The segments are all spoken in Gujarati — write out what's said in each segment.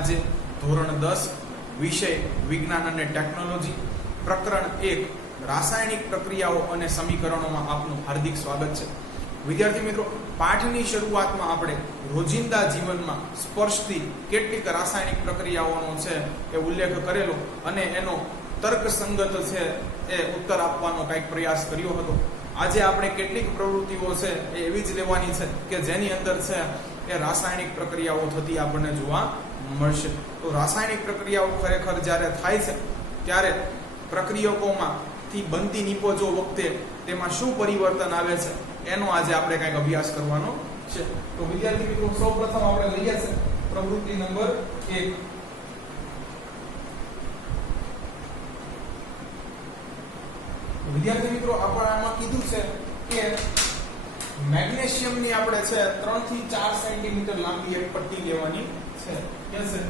આજે ધોરણ 10 વિષય વિજ્ઞાન અને ટેકનોલોજી પ્રકરણ 1 રાસાયણિક પ્રક્રિયાઓ અને સમીકરણોમાં આપનું હાર્દિક સ્વાગત છે। વિદ્યાર્થી મિત્રો, પાઠની શરૂઆતમાં આપણે રોજિંદા જીવનમાં સ્પર્શતી કેટલીક રાસાયણિક પ્રક્રિયાઓનો છે એ ઉલ્લેખ કરેલો અને એનો તર્કસંગત છે એ ઉત્તર આપવાનો કંઈક પ્રયાસ કર્યો હતો। આજે આપણે કેટલીક પ્રવૃત્તિઓ છે એ એવી જ લેવાની છે કે જેની અંદર છે એ રાસાયણિક પ્રક્રિયાઓ થતી આપણને જોવા મળશે। તો રાસાયણિક પ્રક્રિયાઓ ખરેખર જ્યારે થાય છે ત્યારે પ્રક્રિયકોમાંથી બનતી નિપજો વખતે તેમાં શું પરિવર્તન આવે છે એનો આજે આપણે કંઈક અભ્યાસ કરવાનો છે। તો વિદ્યાર્થી મિત્રો, સૌપ્રથમ આપણે લઈએ છે પ્રવૃત્તિ નંબર 1। વિદ્યાર્થી મિત્રો, આપણે આમાં કીધું છે કે મેગ્નેશિયમની આપણે છે 3 થી 4 સેન્ટીમીટર લાંબી એક પટ્ટી લેવાની છે। કે છે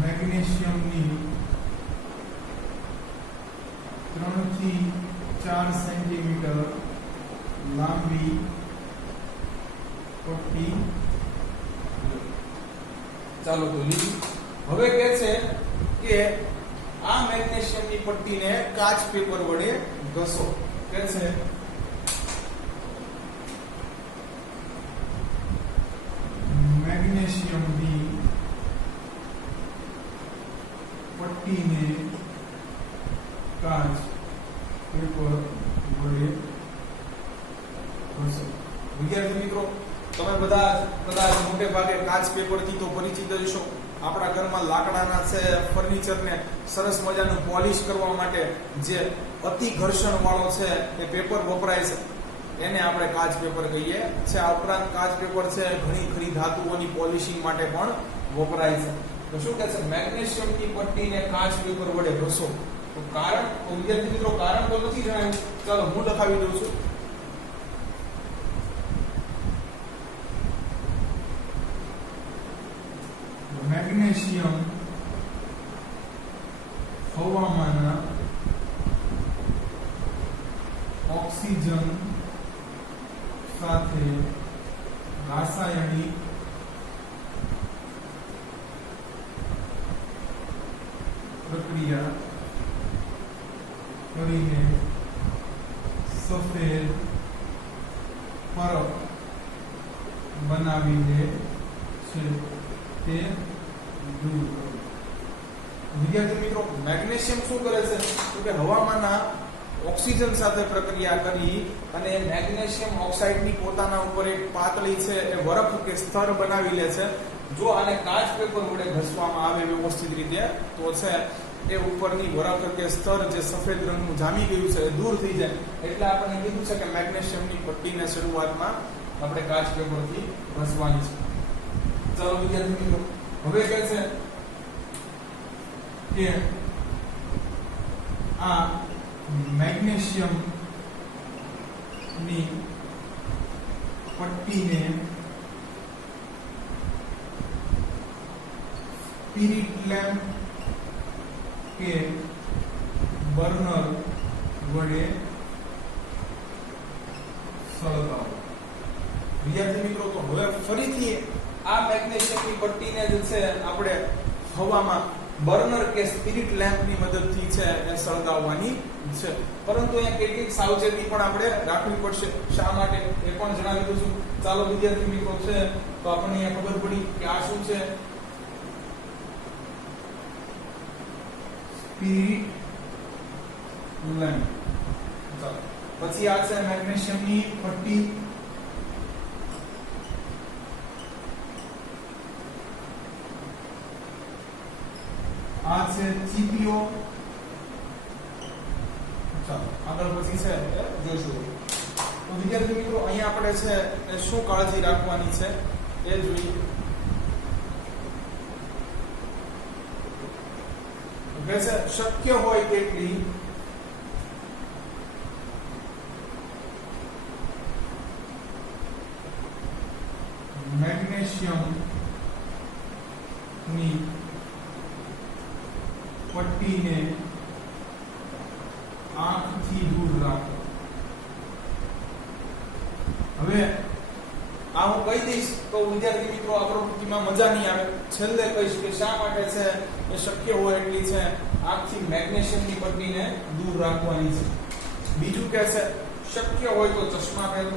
મેગ્નેશિયમની 3 થી 4 સેન્ટીમીટર લાંબી પટ્ટી। ચાલો તો લીધી। હવે કહે છે કે આ મેગ્નેશિયમની પટ્ટીને કાચ પેપર વડે ઘસો। કે છે મેગ્નેશિયમની પટ્ટીને કાચ પેપર વડે ઘસો। વિદ્યાર્થી મિત્રો, તમે બધા મોટે ભાગે કાચ પેપરથી તો પરિચિત હશો। આપણા ઘરમાં લાકડાના છે ફર્નિચરને સરસ મજાનું પોલિશ કરવા માટે જે અતિ ઘર્ષણ વાળો છે એ પેપર વપરાય છે, એને આપણે કાચ પેપર કહીએ છે। આ ઉપરાંત કાચ પેપર છે ઘણી ખરી ધાતુઓની પોલિશિંગ માટે પણ વપરાય છે। તો શું કહે છે, મેગ્નેશિયમની પટ્ટીને કાચ પેપર વડે ઘસો। તો કારણ, વિદ્યાર્થી મિત્રો, કારણ તો નથી જણાવ્યું। ચાલો હું લખાવી દઉં છું। મેગ્નેશિયમ હવામાંના ઓક્સિજન સાથે રાસાયણિક પ્રક્રિયા કરીને સફેદ પરત બનાવી લે છે તે દૂર કરો। વિદ્યાર્થી મિત્રો, મેગ્નેશિયમ શું કરે છે તો કે હવામાંના ઓક્સિજન સાથે પ્રક્રિયા કરી અને મેગ્નેશિયમ ઓક્સાઇડની પોતાના ઉપર એક પાતળી છે એ વરખ કે સ્તર બનાવી લે છે। જો આને કાચ પેપર વડે ઘસવામાં આવે વ્યવસ્થિત રીતે તો છે એ ઉપરની વરખ કે સ્તર જે સફેદ રંગનું જામી ગયું છે એ દૂર થઈ જાય। એટલે આપણે કીધું છે કે મેગ્નેશિયમની પટ્ટીને શરૂઆતમાં આપણે કાચ પેપરથી ઘસવાની છે। ચાલો વિદ્યાર્થી મિત્રો, હવે કહે છે કે આ મેગ્નેશિયમ ની પટ્ટીને સ્પિરિટ લેમ્પ કે બર્નર વડે સળગાવો। વિદ્યાર્થી મિત્રો, તો હવે ફરીથી આ મેગ્નેશિયમની પટ્ટીને જે છે આપણે હવામાં બર્નર કે સ્પિરિટ લેમ્પની મદદથી છે એ સળગાવવાની છે। પરંતુ અહીંયા કેટલીક સાવચેતી પણ આપણે રાખવી પડશે। શા માટે એ પણ જણાવી દઉં છું। ચાલો વિદ્યાર્થી મિત્રો છે તો આપણને અહીંયા ખબર પડી કે આ શું છે, સ્પિરિટ લેમ્પ। ચાલો પછી આ છે મેગ્નેશિયમની પટ્ટી। આ છે ચીપીઓ। ચાલો આગળ પછી છે જોઈશું। તો વિદ્યાર્થી મિત્રો, અહીંયા આપણે છે એ શું કાળજી રાખવાની છે એ જોઈએ। કે છે શક્ય હોય તેટલી મેગ્નેશિયમ ની પટ્ટીને આંખથી દૂર રાખો। હવે આ હું કહી દઈશ તો વિદ્યાર્થી મિત્રો આ પ્રવૃત્તિમાં મજા નહીં આવે. છેલ્લે કહીશ કે શા માટે છે એ શક્ય હોય એટલી છે આખી મેગ્નેશિયમની પટ્ટીને દૂર રાખવાની છે. બીજું કે છે શક્ય હોય તો ચશ્મા પહેરો.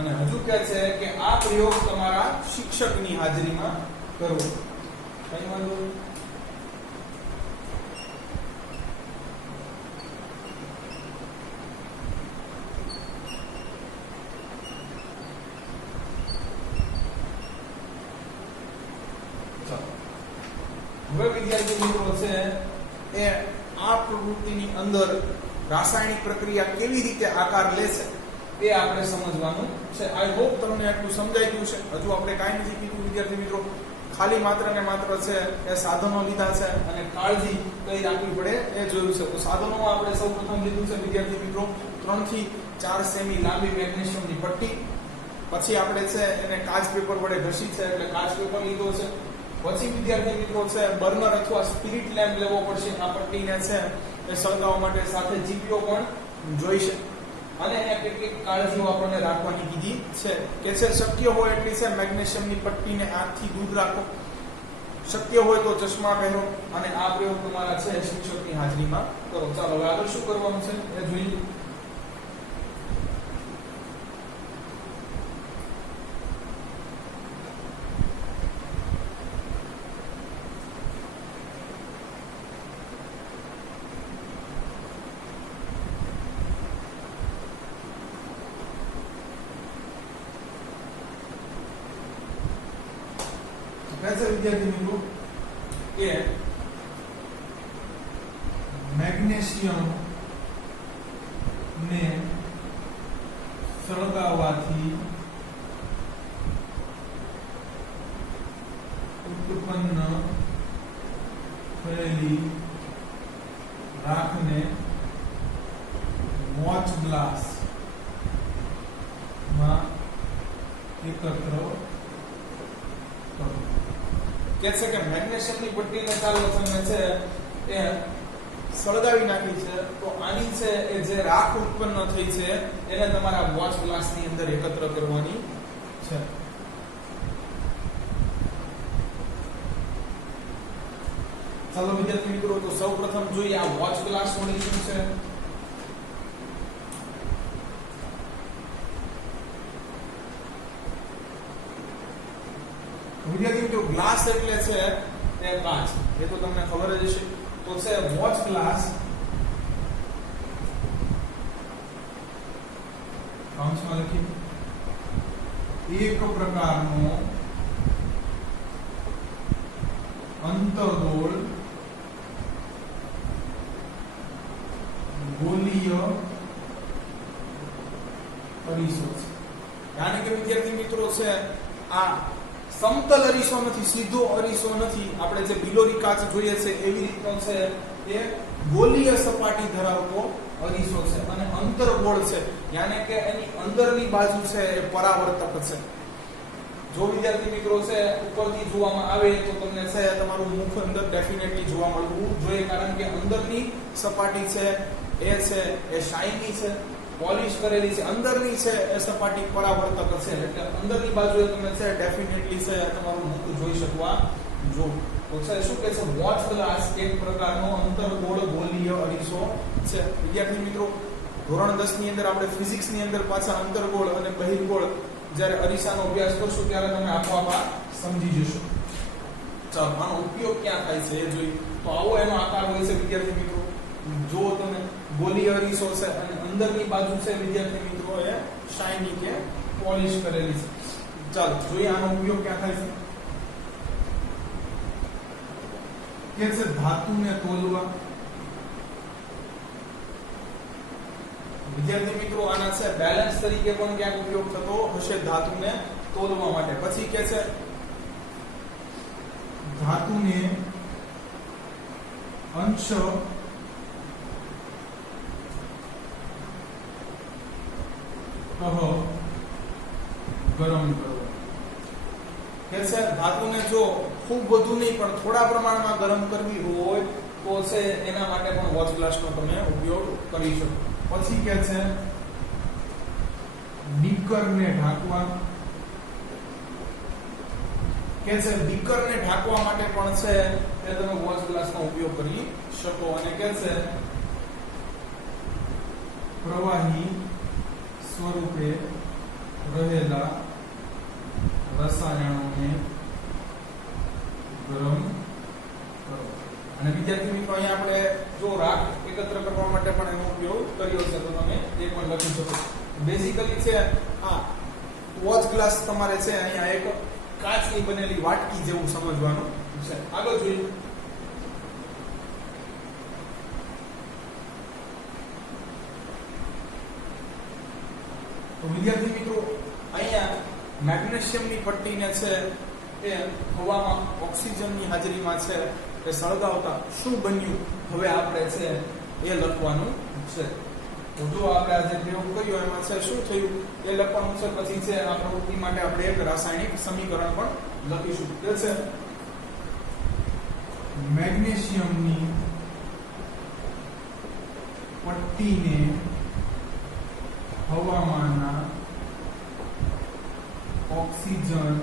અને હજુ કે છે કે આ પ્રયોગ તમારા શિક્ષકની હાજરીમાં કરવો. કઈ વાંધો નહીં. હવે વિદ્યાર્થી મિત્રો છે એ આ પ્રવૃત્તિની અંદર રાસાયણિક પ્રક્રિયા કેવી રીતે આકાર લેશે એ આપણે સમજવાનું છે. આઈ હોપ તમને આટલું સમજાઈ ગયું છે. હજુ આપણે કાંઈ નથી કીધું વિદ્યાર્થી મિત્રો. ખાલી માત્ર ને માત્ર છે એ સાધનો લીધા છે અને કાળજી કઈ રાખવી પડે એ જોયું છે. તો સાધનોમાં આપણે સૌપ્રથમ લીધું છે વિદ્યાર્થી મિત્રો 3 થી 4 સેમી લાંબી મેગ્નેશિયમની પટ્ટી. પછી આપણે છે એને કાચ પેપર વડે ઘસી છે એટલે કાચ પેપર લીધો છે. પછી વિદ્યાર્થી મિત્રો છે બર્નર અથવા સ્પિરિટ લેમ્પ લેવો પડશે આ પટ્ટીને છે એ સળગાવવા માટે. સાથે જીપીઓ પણ જોઈશે. અને એ કેટલીક કાળજીઓ આપણને રાખવાની કીધી છે કે છે શક્ય હોય એટલી છે મેગ્નેશિયમની પટ્ટીને આંખથી દૂર રાખો. શક્ય હોય તો ચશ્મા પહેરો. અને આ પ્રયોગ તમારા છે શિક્ષકની હાજરીમાં કરો. ચાલો હવે આગળ શું કરવાનું છે એ જોઈએ. વિદ્યાર્થી મિત્રો કે મેગ્નેશિયમ ને સળગાવવાથી ઉત્પન્ન થયેલી રાખને વોચ ગ્લાસ માં એકત્ર કરો. કે છે કે મેગ્નેશિયમની પટ્ટીને ચાલો તમે છે એ સળગાવી નાખી છે તો આની છે એ જે રાખ ઉત્પન્ન થઈ છે એને તમારા વોચ ગ્લાસની અંદર એકત્ર કરવાની છે. ચાલો વિદ્યાર્થી મિત્રો તો સૌપ્રથમ જોઈએ આ વોચ ગ્લાસ વળી શું છે. વિદ્યાર્થી મિત્રો ગ્લાસ એટલે છે એ કાચ. એ તો તમને ખબર જ હશે. તો છે વોચ ગ્લાસ કાઉન્સમાં લખી એક પ્રકારનો અંતર્ગોળ ગોલીય અરીસો છે. યાને કે વિદ્યાર્થી મિત્રો છે આ સમતલ અરીસો નથી, સીધો અરીસો નથી. આપણે જે બિલોરી કાચ જોઈએ છે એવી રીતનો છે એ ગોલીય સપાટી ધરાવતો અરીસો છે અને અંતર્ગોળ છે. યાને કે એની અંદરની બાજુ છે એ પરાવર્તક છે. જો વિદ્યાર્થી મિત્રો છે ઉપરથી જોવામાં આવે તો તમને છે તમારું મુખ અંદર ડેફિનેટલી જોવા મળવું જોઈએ, કારણ કે અંદરની સપાટી છે એ શાઇની છે, પોલિશ કરેલી છે. અંદરની છે એ સપાટી પરાવર્તક છે એટલે અંદરની બાજુએ તમે છે ડેફિનેટલી છે તમારું મુખ જોઈ શકવા જો. તો છે શું કહે છે વોચ ગ્લાસ એક પ્રકારનો અંતર્ગોળ ગોલીય અરીસો છે. વિદ્યાર્થી મિત્રો ધોરણ 10 ની અંદર આપણે ફિઝિક્સ ની અંદર પાછા અંતર્ગોળ અને બહિર્ગોળ જ્યારે અરીસાનો અભ્યાસ કરશું ત્યારે તમે આપોઆપ સમજી જશો. ચાલો આનો ઉપયોગ ક્યાં થાય છે એ જોઈએ. તો આવો એનો આકાર હોય છે વિદ્યાર્થી મિત્રો. જો તમે ગોલીય અરીસો છે અને અંદરની બાજુ છે વિદ્યાર્થી મિત્રો એ શાઇની કે પોલિશ કરેલી છે. ચાલો જોઈએ આનો ઉપયોગ ક્યાં થાય છે. કે છે ધાતુને તોલવા. વિદ્યાર્થી મિત્રો આના છે બેલેન્સ તરીકે પણ ક્યાંક ઉપયોગ થતો હશે ધાતુને તોલવા માટે. પછી કે છે ધાતુને અંશ ગરમ કરવો. કે છે ધાતુને જો ખૂબ વધુ નહીં પણ થોડા પ્રમાણમાં ગરમ કરવી હોય તો છે એના માટે પણ વોચ ગ્લાસનો તમે ઉપયોગ કરી શકો. પછી કે છે બીકરને ઢાંકવા, કે છે બીકરને ઢાંકવા માટે પણ છે એ તમે વોચ ગ્લાસનો ઉપયોગ કરી શકો. અને કે છે પ્રવાહી સ્વરૂપે રહેલા રસાયણોને ગરમ કરો. અને વિદ્યાર્થી મિત્રો અહીંયા આપણે જો રાખ એકત્ર કરવા માટે પણ એનો ઉપયોગ કર્યો છે તો તમે એ પણ લખી શકો. બેઝિકલી છે આ વોચ ગ્લાસ તમારે છે અહીંયા એક કાચની બનેલી વાટકી જેવું સમજવાનું છે. આગળ જોઈએ. તો વિદ્યાર્થી મિત્રો અહીંયા મેગ્નેશિયમની પટ્ટીને છે એ હવામાં ઓક્સિજનની હાજરીમાં છે એ સળગાવતા શું બન્યું હવે આપણે છે એ લખવાનું છે. તો જો આપણે આજે પ્રયોગ કર્યો એમાં છે શું થયું એ લખવાનું છે. પછી છે આ પ્રવૃત્તિ માટે આપણે એક રાસાયણિક સમીકરણ પણ લખીશું. કે છે મેગ્નેશિયમની પટ્ટીને હવામાંના ઓક્સિજનની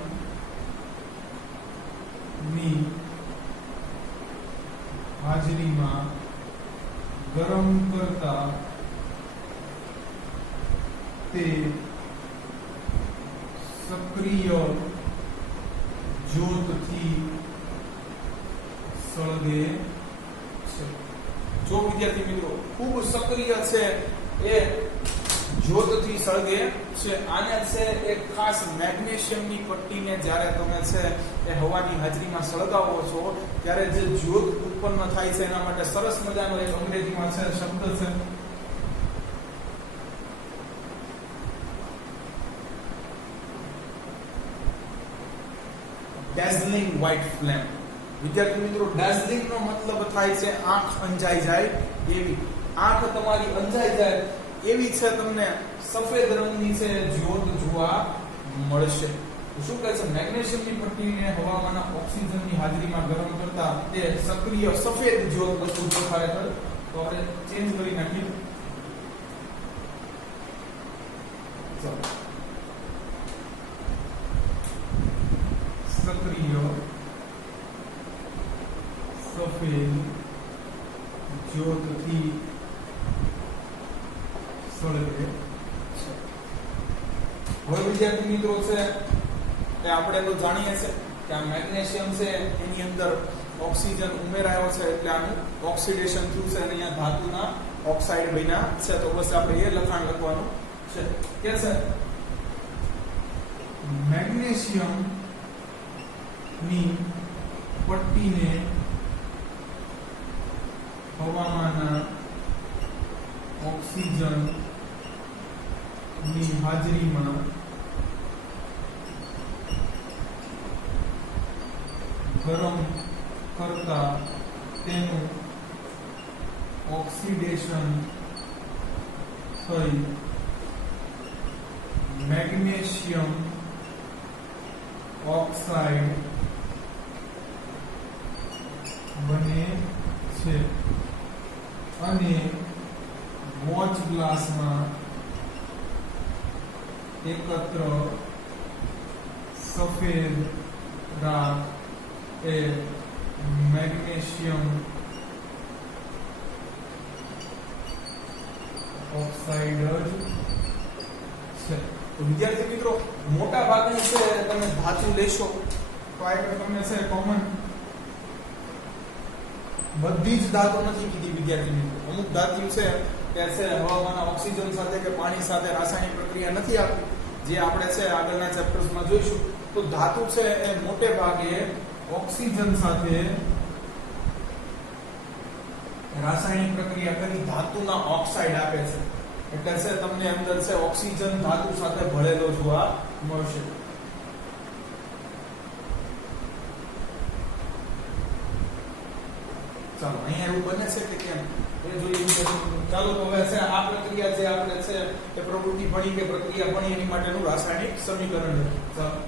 હાજરીમાં ગરમ કરતા તે સક્રિય જ્યોતથી સળગે છે. જો વિદ્યાર્થી મિત્રો ખૂબ સક્રિય છે એ જ્યોતથી સળગે છે. આને છે એક ખાસ મેગ્નેશિયમની પટ્ટીને જ્યારે તમે છે એ હવાની હાજરીમાં સળગાવો છો ત્યારે જે જ્યોત ઉત્પન્ન થાય છે એના માટે સરસ મજાનો એક અંગ્રેજીમાં છે શબ્દ છે dazzling white flame. વિદ્યાર્થી મિત્રો dazzling નો મતલબ થાય છે આંખ અંજાઈ જાય એવી. આંખ તમારી અંજાઈ જાય એવી છે તમને સફેદ રંગની છે જ્યોત જોવા મળશે. શું કહે છે મેગ્નેશિયમની પટ્ટીને હવામાંના ઓક્સિજનની હાજરીમાં ગરમ કરતા તે સક્રિય સફેદ જ્યોત વસ્તુ ખરેખર તો આપણે ચેન્જ કરી નાખીએ. ચાલો સક્રિય સફેદ જ્યોતથી સળગે છે. હવે વિદ્યાર્થી મિત્રો છે એ આપણે તો જાણીએ છીએ કે આ મેગ્નેશિયમ છે એની અંદર ઓક્સિજન ઉમેરાયો છે એટલે આનું ઓક્સિડેશન થયું છે અને અહીંયા ધાતુના ઓક્સાઇડ બન્યા છે. તો બસ આપણે એ લખાણ લખવાનું છે. કે છે મેગ્નેશિયમ ની પટ્ટીને હવામાંના ઓક્સિજન ની હાજરીમાં ગરમ કરતા તેનું ઓક્સિડેશન થઈ મેગ્નેશિયમ ઓક્સાઇડ બને છે અને વોચ ગ્લાસમાં એકત્ર સફેદ રાખ એ મેગ્નેશિયમ ઓક્સાઇડ જ છે. તો વિદ્યાર્થી મિત્રો મોટા ભાગની છે તમે ધાતુ લેશો તો આ તમને છે કોમન બધી જ ધાતુ નથી કીધી વિદ્યાર્થી મિત્રો. અમુક ધાતુ છે કે છે હવામાંના ઓક્સિજન સાથે કે પાણી સાથે રાસાયણિક પ્રક્રિયા નથી આપતી જે આપણે છે આગળના ચેપ્ટર્સમાં જોઈશું. તો ધાતુ છે એ મોટે ભાગે ઓક્સિજન સાથે રાસાયણિક પ્રક્રિયા કરી ધાતુના ઓક્સાઇડ આપે છે. એટલે છે તમને અંદર છે ઓક્સિજન ધાતુ સાથે ભળેલો જોવા મળશે. ચાલો અહીંયા એવું બને છે કે કેમ એ જોઈએ. ચાલો તો હવે છે આ પ્રક્રિયા જે આપણે છે એ પ્રવૃત્તિ ભણી કે પ્રક્રિયા ભણી એની માટેનું રાસાયણિક સમીકરણ લખીએ. ચાલો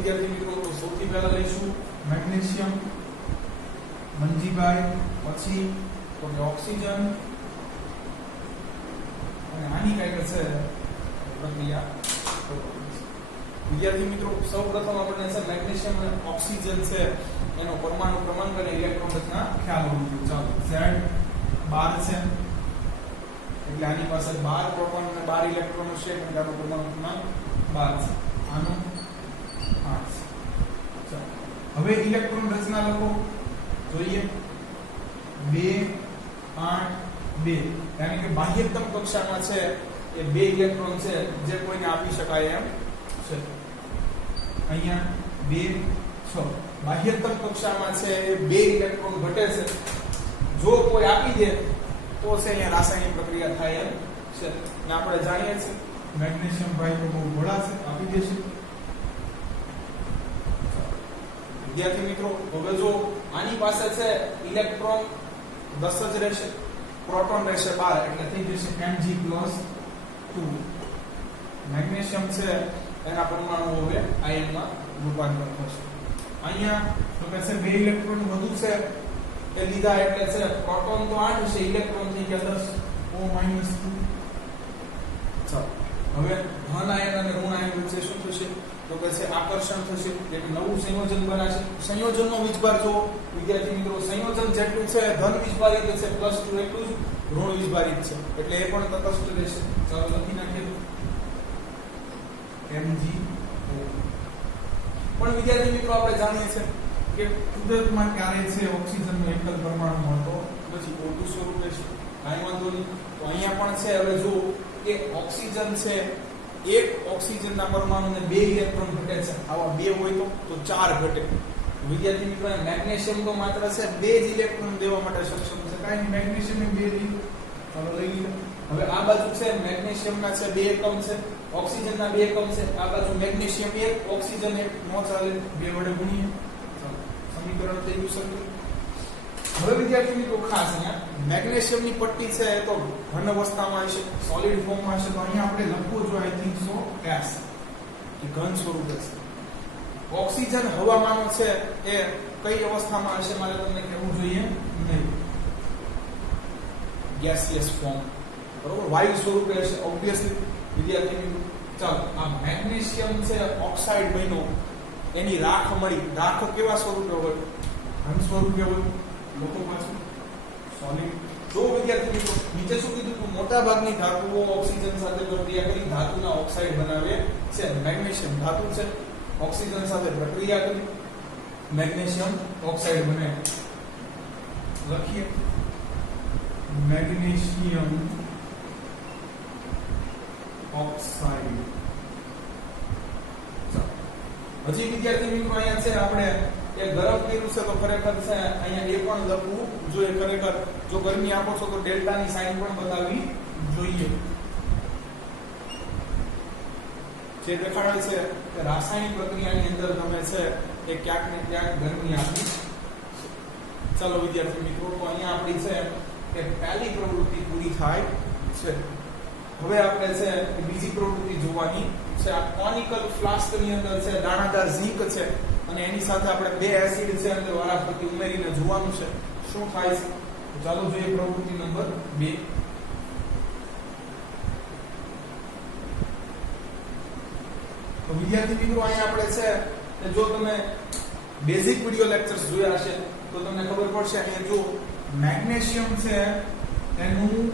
વિદ્યાર્થી મિત્રો તો સૌથી પહેલા લઈશું મેગ્નેશિયમ, મંજીભાઈ, પછી તો કે ઓક્સિજન અને આની કઈ છે પ્રક્રિયા. વિદ્યાર્થી મિત્રો સૌપ્રથમ આપણે છે મેગ્નેશિયમ અને ઓક્સિજન છે એનો પરમાણુ ક્રમાંક અને ઇલેક્ટ્રોન રચના ખ્યાલ હોવો જોઈએ. ચાલો Z 12 છે એટલે આની પાસે 12 પ્રોટોન અને 12 ઇલેક્ટ્રોન છે એટલે આનો પરમાણુ ક્રમાંક 12 છે. આનો 8 છે. ચાલો હવે ઇલેક્ટ્રોન રચના લખો જોઈએ 2 8 2 એટલે કે બાહ્યતમ કક્ષામાં છે એ 2 ઇલેક્ટ્રોન છે જે કોઈને આપી શકાય એમ છે. અહીંયા 2 6 બાહ્યતમ કક્ષામાં છે એ 2 ઇલેક્ટ્રોન ઘટે છે. જો કોઈ આપી દે તો છે અહીંયા રાસાયણિક પ્રક્રિયા થાય એમ છે. ને આપણે જાણીએ છીએ મેગ્નેશિયમ ભાઈ તો બહુ ભોળા છે, આપી દેશે. વિદ્યાર્થી મિત્રો હવે જો આની પાસે છે ઇલેક્ટ્રોન 10 જ રહેશે, પ્રોટોન રહેશે 12 એટલે થઈ જશે Mg+2. મેગ્નેશિયમ છે એના પરમાણુ હવે આયનમાં રૂપાંતર થશે. અહીંયા તો કે છે 2 ઇલેક્ટ્રોન વધુ છે એ લીધા એટલે છે પ્રોટોન તો 8 છે, ઇલેક્ટ્રોન થઈ ગયા 10 O-2. ચાલો હવે ધન આયન અને ઋણ આયન વચ્ચે શું થશે તો કે છે આકર્ષણ થશે એટલે નવું સંયોજન બનશે. સંયોજનનો વીજભાર જો વિદ્યાર્થી મિત્રો સંયોજન જેટલું છે ધન વીજભારિત છે +2 એટલું જ ઋણ વીજભારિત છે એટલે એ પણ તટસ્થ રહેશે. ચાલો લખી નાખીએ Mg. પણ વિદ્યાર્થી મિત્રો આપણે જાણીએ છીએ કે કુદરતમાં ક્યારે છે ઓક્સિજનનો એકલ પરમાણુ મળતો પછી O2 સ્વરૂપે છે, કાંઈ વાંધો નહીં. તો અહીંયા પણ છે હવે જો કે ઓક્સિજન છે એક ઓક્સિજનના પરમાણુને 2 ઇલેક્ટ્રોન ઘટે છે, આવા 2 હોય તો 4 ઘટે. વિદ્યાર્થી મિત્રો મેગ્નેશિયમ તો માત્ર છે 2 જ ઇલેક્ટ્રોન દેવા માટે સક્ષમ છે, કાંઈ નહીં મેગ્નેશિયમ 2 દીધું. ચાલો લઈ લીધું. હવે આ બાજુ છે મેગ્નેશિયમના છે 2 એકમ છે, ઓક્સિજનના 2 એકમ છે. આ બાજુ મેગ્નેશિયમ 1 ઓક્સિજન 1 નો ચાલે, 2 વડે ગુણીએ. ચાલો સમીકરણ થઈ ગયું સર. હવે વિદ્યાર્થી મિત્રો ખાસ અહીંયા મેગ્નેશિયમની પટ્ટી છે તો ઘન અવસ્થામાં હશે, સોલિડ ફોર્મમાં હશે. તો અહીંયા આપણે લખવું જોઈએ આઈ થિંક સો S કે ઘન સ્વરૂપે છે. ઓક્સિજન હવામાનો છે એ કઈ અવસ્થામાં હશે મારે તમને કહેવું જોઈએ નહીં, ગેસિયસ ફોર્મ, બરોબર, વાયુ સ્વરૂપે હશે ઓબ્વિયસલી. વિદ્યાર્થી મિત્રો ચાલો આ મેગ્નેશિયમ છે ઓક્સાઇડ બન્યો, એની રાખ મળી. રાખ કેવા સ્વરૂપે હોય? ઘન સ્વરૂપે હોય. લોકો પાછું સોલિડ. જો વિદ્યાર્થી મિત્રો નીચે શું કીધું કે મોટા ભાગની ધાતુઓ ઓક્સિજન સાથે પ્રક્રિયા કરી ધાતુના ઓક્સાઇડ બનાવે છે. મેગ્નેશિયમ ધાતુ છે, ઓક્સિજન સાથે પ્રક્રિયા કરી મેગ્નેશિયમ ઓક્સાઇડ બને. લખીએ મેગ્નેશિયમ ઓક્સાઇડ. હજી વિદ્યાર્થી મિત્રો અહીંયા છે આપણે એ ગરમ કર્યું છે તો ખરેખર છે અહીંયા એ પણ લખવું જોઈએ. ખરેખર જો ગરમી આપો છો તો ડેલ્ટાની સાઇન પણ બતાવવી જોઈએ. જે દેખાડે છે કે રાસાયણિક પ્રક્રિયાની અંદર તમે છે એ ક્યાંક ને ક્યાંક ગરમી આપી. ચાલો વિદ્યાર્થી મિત્રો તો અહીંયા આપણી છે કે પહેલી પ્રવૃત્તિ પૂરી થાય છે. હવે આપણે છે કે બીજી પ્રવૃત્તિ જોવાની છે. આ કોનિકલ ફ્લાસ્ક ની અંદર છે દાણાદાર ઝીંક છે અને એની સાથે આપણે 2 એસિડ છે અંદર વારાફરતી ઉમેરીને જોવાનું છે શું થાય છે. ચાલો જોઈએ પ્રવૃત્તિ નંબર 2. તો વિદ્યાર્થી મિત્રો અહીંયા આપણે છે કે જો તમે બેઝિક વિડિયો લેક્ચર્સ જોયા હશે તો તમને ખબર પડશે અહીંયા જો મેગ્નેશિયમ છે એનું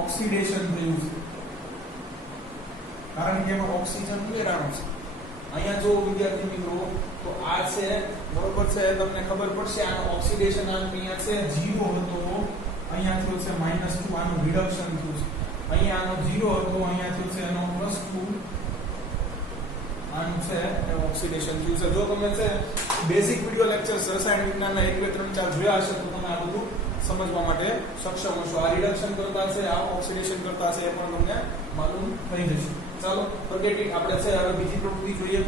ઓક્સિડેશન થયું છે કારણ કે એમાં ઓક્સિજન ઉમેરાણો છે. અહીંયા જો વિદ્યાર્થી મિત્રો તો આ છે બરોબર છે તમને ખબર પડશે આનો ઓક્સિડેશન અહીંયા છે 0 હતો, અહીંયા થયો છે -2, આનું રિડક્શન થયું છે. અહીંયા આનો 0 હતો, અહીંયા થયું છે એનો +2, આનું છે ઓક્સિડેશન થયું છે. જો તમે છે બેઝિક વિડિયો લેક્ચર્સ રસાયણ વિજ્ઞાનના 1 2 3 4 જોયા હશે તો તમે આ બધું સમજવા માટે સક્ષમ હશો. આ રિડક્શન કરતા છે, આ ઓક્સિડેશન કરતા છે એ પણ તમને માલુમ થઈ જશે. ચાલો ફોરગેટ ઇટ. આપણે છે હવે બીજી પ્રવૃત્તિ જોઈએ.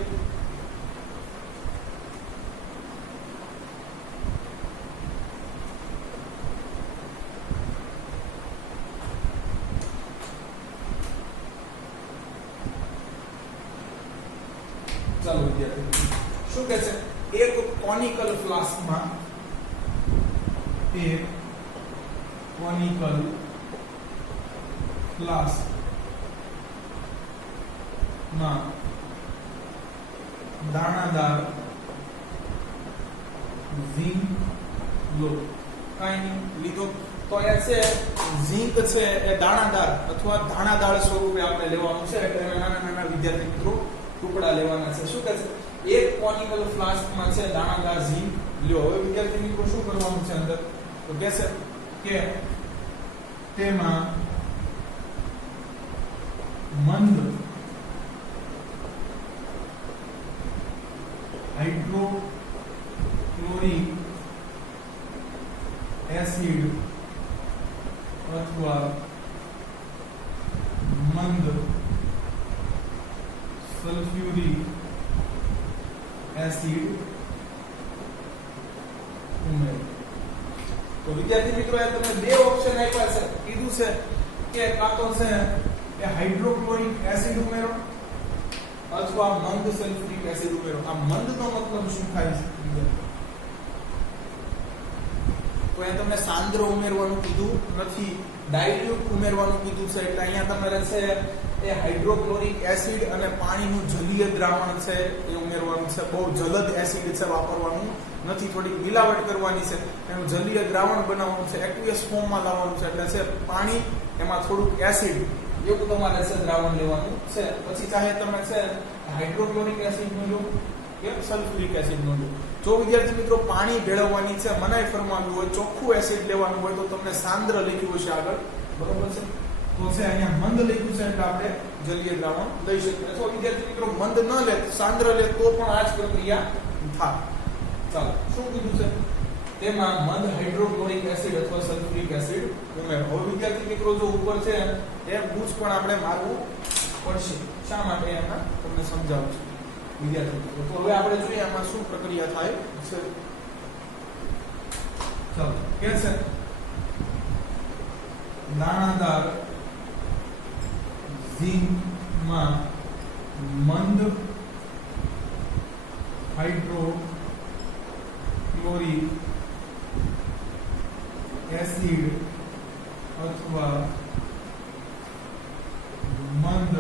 ચાલો વિદ્યાર્થી શું કહે છે? એક કોનિકલ ફ્લાસ્કમાં દાણાદાર ઝીંક લો. કાંઈ નહીં લીધો તો એ છે ઝીંક છે એ દાણાદાર અથવા દાણાદાર સ્વરૂપે આપણે લેવાનું છે. એટલે નાના નાના વિદ્યાર્થી મિત્રો ટુકડા લેવાના છે. શું કહે છે? એક કોનિકલ ફ્લાસ્કમાં છે દાણાદાર ઝીંક લ્યો. હવે વિદ્યાર્થી મિત્રો શું કરવાનું છે અંદર? તો કહે છે કે તેમાં મંદ હાઇડ્રોક્લોરિક એસિડ અથવા મંદ સલ્ફ્યુરિક એસિડ ઉમેરો. તો વિદ્યાર્થી મિત્રો એ તમને બે ઓપ્શન આપ્યા છે. કીધું છે કે કાં તો છે એ હાઇડ્રોક્લોરિક એસિડ ઉમેરો અથવા મંદ સલ્ફ્યુરિક એસિડ ઉમેરો. આ મંદનો મતલબ શું થાય છે? તો એ તમને સાંદ્ર ઉમેરવાનું કીધું નથી, ડાયલ્યુટ ઉમેરવાનું કીધું છે. એટલે અહીંયા તમારે છે એ હાઇડ્રોક્લોરિક એસિડ અને પાણીનું જલીય દ્રાવણ છે એ ઉમેરવાનું છે. બહુ જલદ એસિડ છે, વાપરવાનું નથી, થોડી મિલાવટ કરવાની છે. એનું જલીય દ્રાવણ બનાવવાનું છે, એક્વિયસ ફોર્મમાં લાવવાનું છે. એટલે છે પાણી એમાં થોડુંક એસિડ એવું તમારે છે દ્રાવણ લેવાનું છે. પછી ચાહે તમે છે હાઇડ્રોક્લોરિક એસિડ નો લો કે સલ્ફ્યુરિક એસિડ નો લો. જો વિદ્યાર્થી મિત્રો પાણી ભેળવવાની છે, મનાઈ ફરમાવ્યું હોય, ચોખ્ખું એસિડ લેવાનું હોય તો તમને સાંદ્ર લખ્યું હશે આગળ, બરોબર છે? તો છે અહીંયા મંદ લખ્યું છે એટલે આપણે જલીય દ્રાવણ લઈ શકીએ. અથવા વિદ્યાર્થી મિત્રો મંદ ન લે, સાંદ્ર લે તો પણ આ જ પ્રક્રિયા થાય. ચાલો, શું કીધું છે? તેમાં મંદ હાઇડ્રોક્લોરિક એસિડ અથવા સલ્ફ્યુરિક એસિડ ઉમેરો. હવે વિદ્યાર્થી મિત્રો જો ઉપર છે એ બૂચ પણ આપણે મારવું પડશે. શા માટે એમાં તમને સમજાવું છું વિદ્યાર્થી મિત્રો. તો હવે આપણે જોઈએ આમાં શું પ્રક્રિયા થાય છે. ચાલો, કે છે દાણાદાર ઝીંકમાં મંદ હાઇડ્રોક્લોરિક એસિડ અથવા મંદ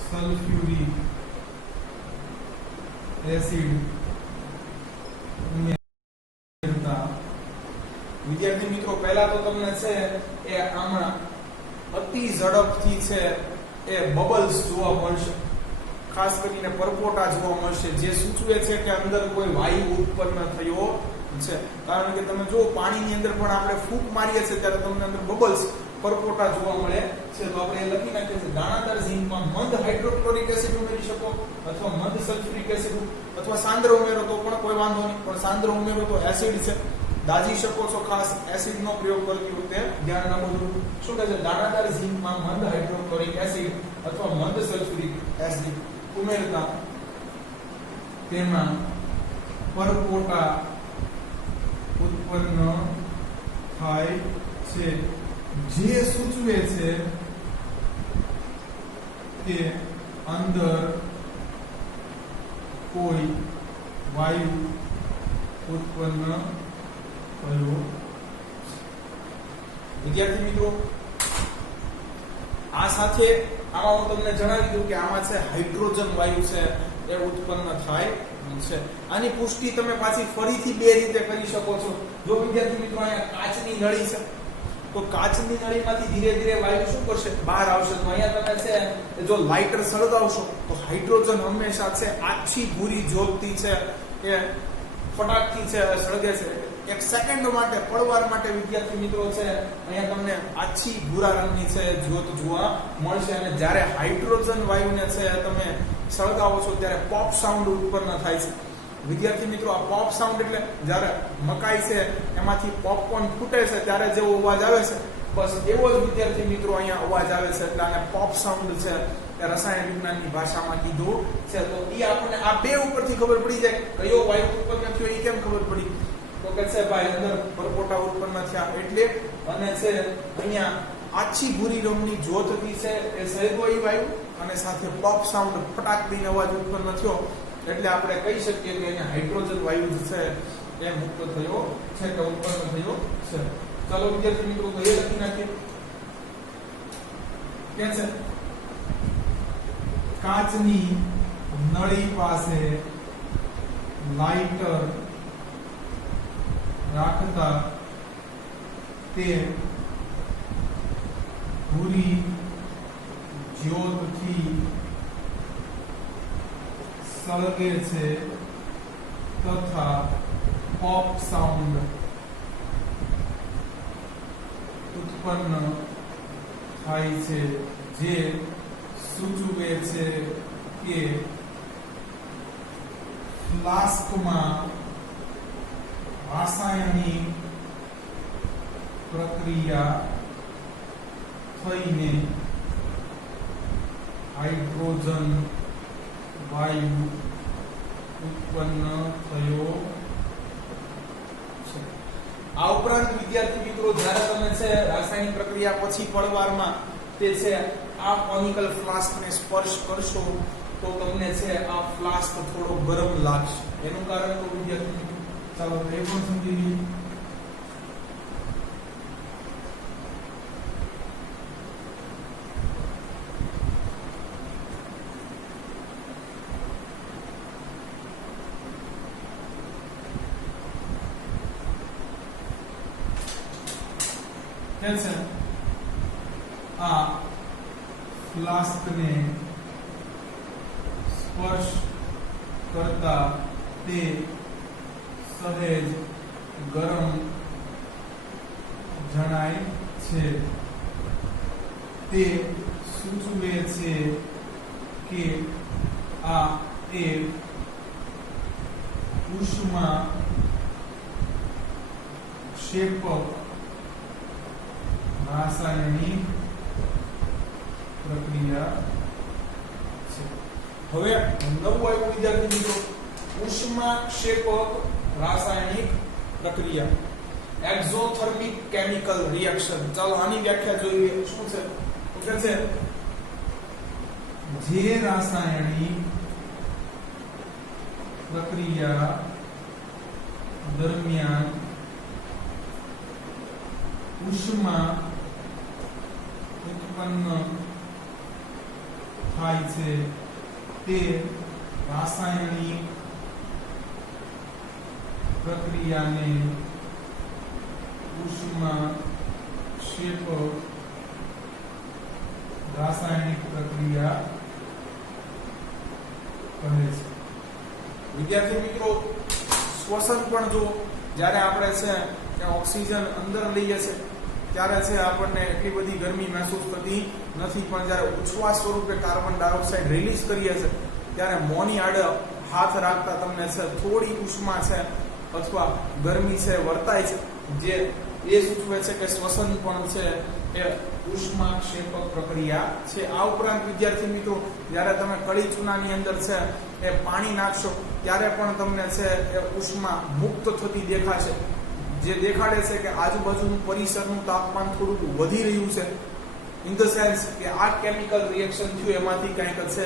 સલ્ફ્યુરિક એસિડ ઉમેરતા. વિદ્યાર્થી મિત્રો પહેલા તો તમને છે એ આમાં અતિ ઝડપથી છે એ બબલ્સ જોવા મળશે, ખાસ કરીને પરપોટા જોવા મળશે, જે સૂચવે છે કે અંદર કોઈ વાયુ ઉત્પન્ન થયો છે. કારણ કે તમે જો પાણીની અંદર પણ આપણે ફૂંક મારીએ છીએ ત્યારે તમને અંદર બબલ્સ પરપોટા જોવા મળે છે. તો આપણે એ લખી નાખીએ છીએ દાણાદાર ઝીંકમાં મંદ હાઇડ્રોક્લોરિક એસિડ ઉમેરી શકો અથવા મંદ સલ્ફ્યુરિક એસિડ અથવા સાંદ્ર ઉમેરો તો પણ કોઈ વાંધો નહીં. પણ સાંદ્ર ઉમેરો તો એસિડ છે, દાજી શકો છો. ખાસ એસિડ નો પ્રયોગ કરતી વખતે ધ્યાન રાખવું. શું કહે છે? દાણાદાર ઝીંકમાં મંદ હાઇડ્રોક્લોરિક એસિડ અથવા મંદ સલ્ફ્યુરિક એસિડ ઉમેરતા તેમાં પરપોટા ઉત્પન્ન થાય છે, જે સૂચવે છે કે અંદર કોઈ વાયુ ઉત્પન્ન થયો. વિદ્યાર્થી મિત્રો આ સાથે આમાં હું તમને જણાવી દઉં કે આમાં છે હાઇડ્રોજન વાયુ છે એ ઉત્પન્ન થાય છે. આની પુષ્ટિ તમે પાછી ફરીથી બે રીતે કરી શકો છો. જો વિદ્યાર્થી મિત્રો અહીંયા કાચની નળી છે તો કાચની નળીમાંથી ધીરે ધીરે વાયુ શું કરશે? બહાર આવશે. તો અહીંયા તમે છે જો લાઇટર સળગાવશો તો હાઇડ્રોજન હંમેશા છે આછી ભૂરી જ્યોતથી છે એ ફટાકથી છે સળગે છે. એક સેકન્ડ માટે, પળવાર માટે વિદ્યાર્થી મિત્રો છે અહીંયા તમને આછી ભૂરા રંગની છે જ્યોત જોવા મળશે. અને જ્યારે હાઇડ્રોજન વાયુને છે તમે સળગાવો છો ત્યારે પોપ સાઉન્ડ ઉત્પન્ન થાય છે. વિદ્યાર્થી મિત્રો આ પોપ સાઉન્ડ એટલે જ્યારે મકાઈ છે એમાંથી પોપકોર્ન ફૂટે છે ત્યારે જેવો અવાજ આવે છે, બસ એવો જ વિદ્યાર્થી મિત્રો અહીંયા અવાજ આવે છે. એટલે આને પોપ સાઉન્ડ છે એ રસાયણ વિજ્ઞાનની ભાષામાં કીધું છે. તો એ આપણને આ બે ઉપરથી ખબર પડી જાય કયો વાયુ ઉત્પન્ન થયો. એ કેમ ખબર પડી? તો કે છે ભાઈ અંદર પરપોટા ઉત્પન્ન થયા એટલે. અને છે અહીંયા આછી ભૂરી રંગની જ્યોતથી છે એ સળગો એ વાયુ અને સાથે પોપ સાઉન્ડ ફટાક દઈને અવાજ ઉત્પન્ન થયો એટલે આપણે કહી શકીએ કે અહીંયા હાઇડ્રોજન વાયુ છે એ મુક્ત થયો છે કે ઉત્પન્ન થયો છે. ચાલો વિદ્યાર્થી મિત્રો તો એ લખી નાખીએ કે છે કાચની નળી પાસે લાઇટર રાખતા તે ભૂરી જ્યોતથી સળગે છે તથા પોપ સાઉન્ડ ઉત્પન્ન થાય છે, જે સૂચવે છે કે ફ્લાસ્કમાં રાસાયણિક પ્રક્રિયા થઈને હાઇડ્રોજન વાયુ ઉત્પન્ન થયો છે. આ ઉપરાંત વિદ્યાર્થી મિત્રો જ્યારે તમે છે રાસાયણિક પ્રક્રિયા પછી પડવારમાં તે છે આ કોનિકલ ફ્લાસ્કને સ્પર્શ કરશો તો તમને છે આ ફ્લાસ્ક થોડો ગરમ લાગશે. એનું કારણ તો વિદ્યાર્થી મિત્રો ચાલો એ પણ સમજી લઈએ. કેન્સર આ ફ્લાસ્કને સ્પર્શ કરતા તે સહેજ ગરમ જણાય છે. તે સૂચવે છે કે આ એક ઉષ્મા ક્ષેપક રાસાયણિક પ્રક્રિયા છે. હવે નવું આવ્યું વિદ્યાર્થી મિત્રો ઉષ્મા ક્ષેપક રાસાયણિક પ્રક્રિયા એક્ઝોથર્મિક કેમિકલ રિએક્શન. ચાલો આની વ્યાખ્યા જોઈએ. શું છે? તો કે છે જે રાસાયણિક પ્રક્રિયા દરમિયાન ઉષ્મા ઉત્પન્ન થાય છે તે રાસાયણિક પ્રક્રિયાને ઉષ્મા ક્ષેપક રાસાયણિક પ્રક્રિયા કહે છે. વિદ્યાર્થી મિત્રો શ્વસન પણ જો જ્યારે આપણે છે કે ઓક્સિજન અંદર લઈએ છે ત્યારે છે આપણને એટલી બધી ગરમી મહેસૂસ થતી નથી, પણ જ્યારે ઉચ્છ્વાસ સ્વરૂપે કાર્બન ડાયોક્સાઇડ રિલીઝ કરીએ છે ત્યારે મોંની આડે હાથ રાખતા તમને છે થોડી ઉષ્મા છે અથવા ગરમી છે વર્તાય છે, જે એ સૂચવે છે કે શ્વસન પણ છે એ ઉષ્મા ક્ષેપક પ્રક્રિયા છે. આ ઉપરાંત વિદ્યાર્થી મિત્રો જ્યારે તમે કળી ચૂનાની અંદર છે એ પાણી નાખશો ત્યારે પણ તમને છે એ ઉષ્મા મુક્ત થતી દેખાશે, જે દેખાડે છે કે આજુબાજુનું પરિસરનું તાપમાન થોડુંક વધી રહ્યું છે. ઇન ધ સેન્સ કે આ કેમિકલ રિએક્શન થયું એમાંથી કંઈક છે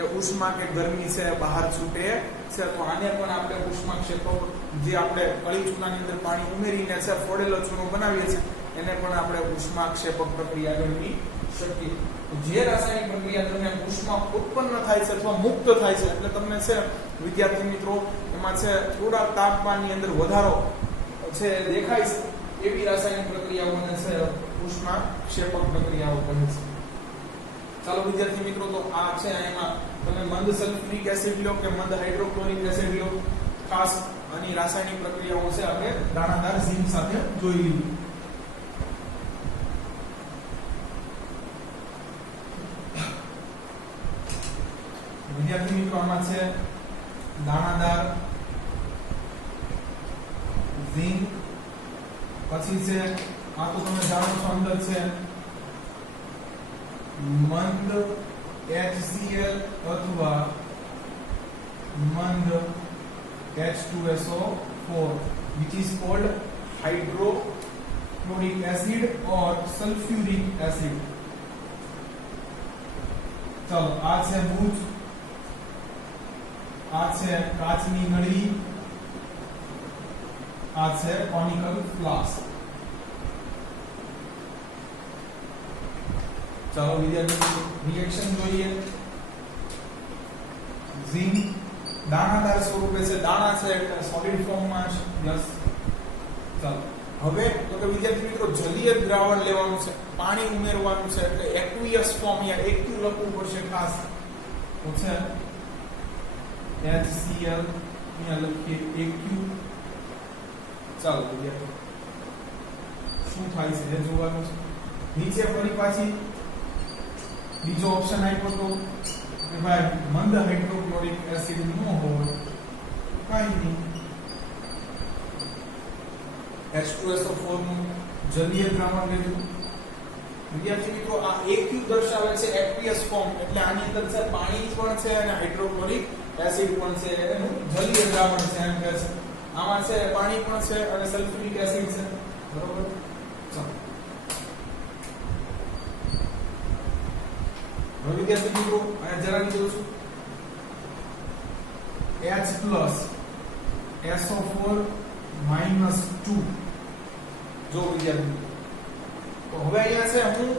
એ ઉષ્મા કે ગરમી છે બહાર છૂટે છે. તો આને પણ આપણે ઉષ્મા ક્ષેપક, જે આપણે કળી ચૂનાની અંદર પાણી ઉમેરીને છે ફોડેલો ચૂનો બનાવીએ છીએ, એને પણ આપણે ઉષ્મા ક્ષેપક પ્રક્રિયા ગણવી શકીએ. જે રાસાયણિક પ્રક્રિયા દરમિયાન ઉષ્મા ઉત્પન્ન થાય છે અથવા મુક્ત થાય છે, એટલે તમને છે વિદ્યાર્થી મિત્રો એમાં છે થોડા તાપમાનની અંદર વધારો છે દેખાય છે, એવી રાસાયણિક પ્રક્રિયાઓને છે ઉષ્મા ક્ષેપક પ્રક્રિયાઓ કહે છે. ચાલો વિદ્યાર્થી મિત્રો તો આ છે એમાં તમે મંદ સલ્ફ્યુરિક એસિડ લો કે મંદ હાઇડ્રોક્લોરિક એસિડ લો, ખાસ આની રાસાયણિક પ્રક્રિયાઓ છે આપણે દાણાદાર ઝીંક સાથે જોઈ લીધી. વિદ્યાર્થી મિત્રો આમાં છે દાણાદાર ઝીંક, પછી છે આ તો તમે જાણો છો અંદર છે મંદ HCl અથવા મંદ H2SO4 which is called hydrochloric acid or sulfuric acid. ચાલો આ છે બુચ આ છે કાચની નળી, આ છે કોનિકલ ફ્લાસ્ક. ચાલો વિદ્યાર્થીઓ રિએક્શન જોઈએ. ઝીંક દાણાદાર સ્વરૂપે છે, દાણા છે એટલે સોલિડ ફોર્મમાં છે. યસ. ચાલો હવે તો કે વિદ્યાર્થી મિત્રો જલીય દ્રાવણ લેવાનું છે, પાણી ઉમેરવાનું છે એટલે એક્વિયસ ફોર્મ યા એક્યુ લખવું પડશે ખાસ. તો છે HCl અહીંયા લખીએ એક્યુ. ચાલો વિદ્યાર્થીઓ શું થાય છે એ જોવાનું છે. નીચે ફરી પાછી બીજો ઓપ્શન આપ્યો તો કે ભાઈ મંદ હાઇડ્રોક્લોરિક એસિડ ન હોય કાઈ નહીં, H2SO4 નું જલીય દ્રાવણ લીધું. વિદ્યાર્થી મિત્રો આ એક્યુ દર્શાવે છે એક્વિયસ ફોર્મ એટલે આની અંદર છે પાણી પણ છે અને હાઇડ્રોક્લોરિક એસિડ પણ છે, એનું જલીય દ્રાવણ છે એમ કહે છે. આમાં છે પાણી પણ છે અને સલ્ફ્યુરિક એસિડ છે. બરોબર. ચાલો હવે વિદ્યાર્થી મિત્રો અહીંયા જરા નીચે જોશું H+ SO4 -2. જો વિદ્યાર્થી તો હવે અહીંયા છે હું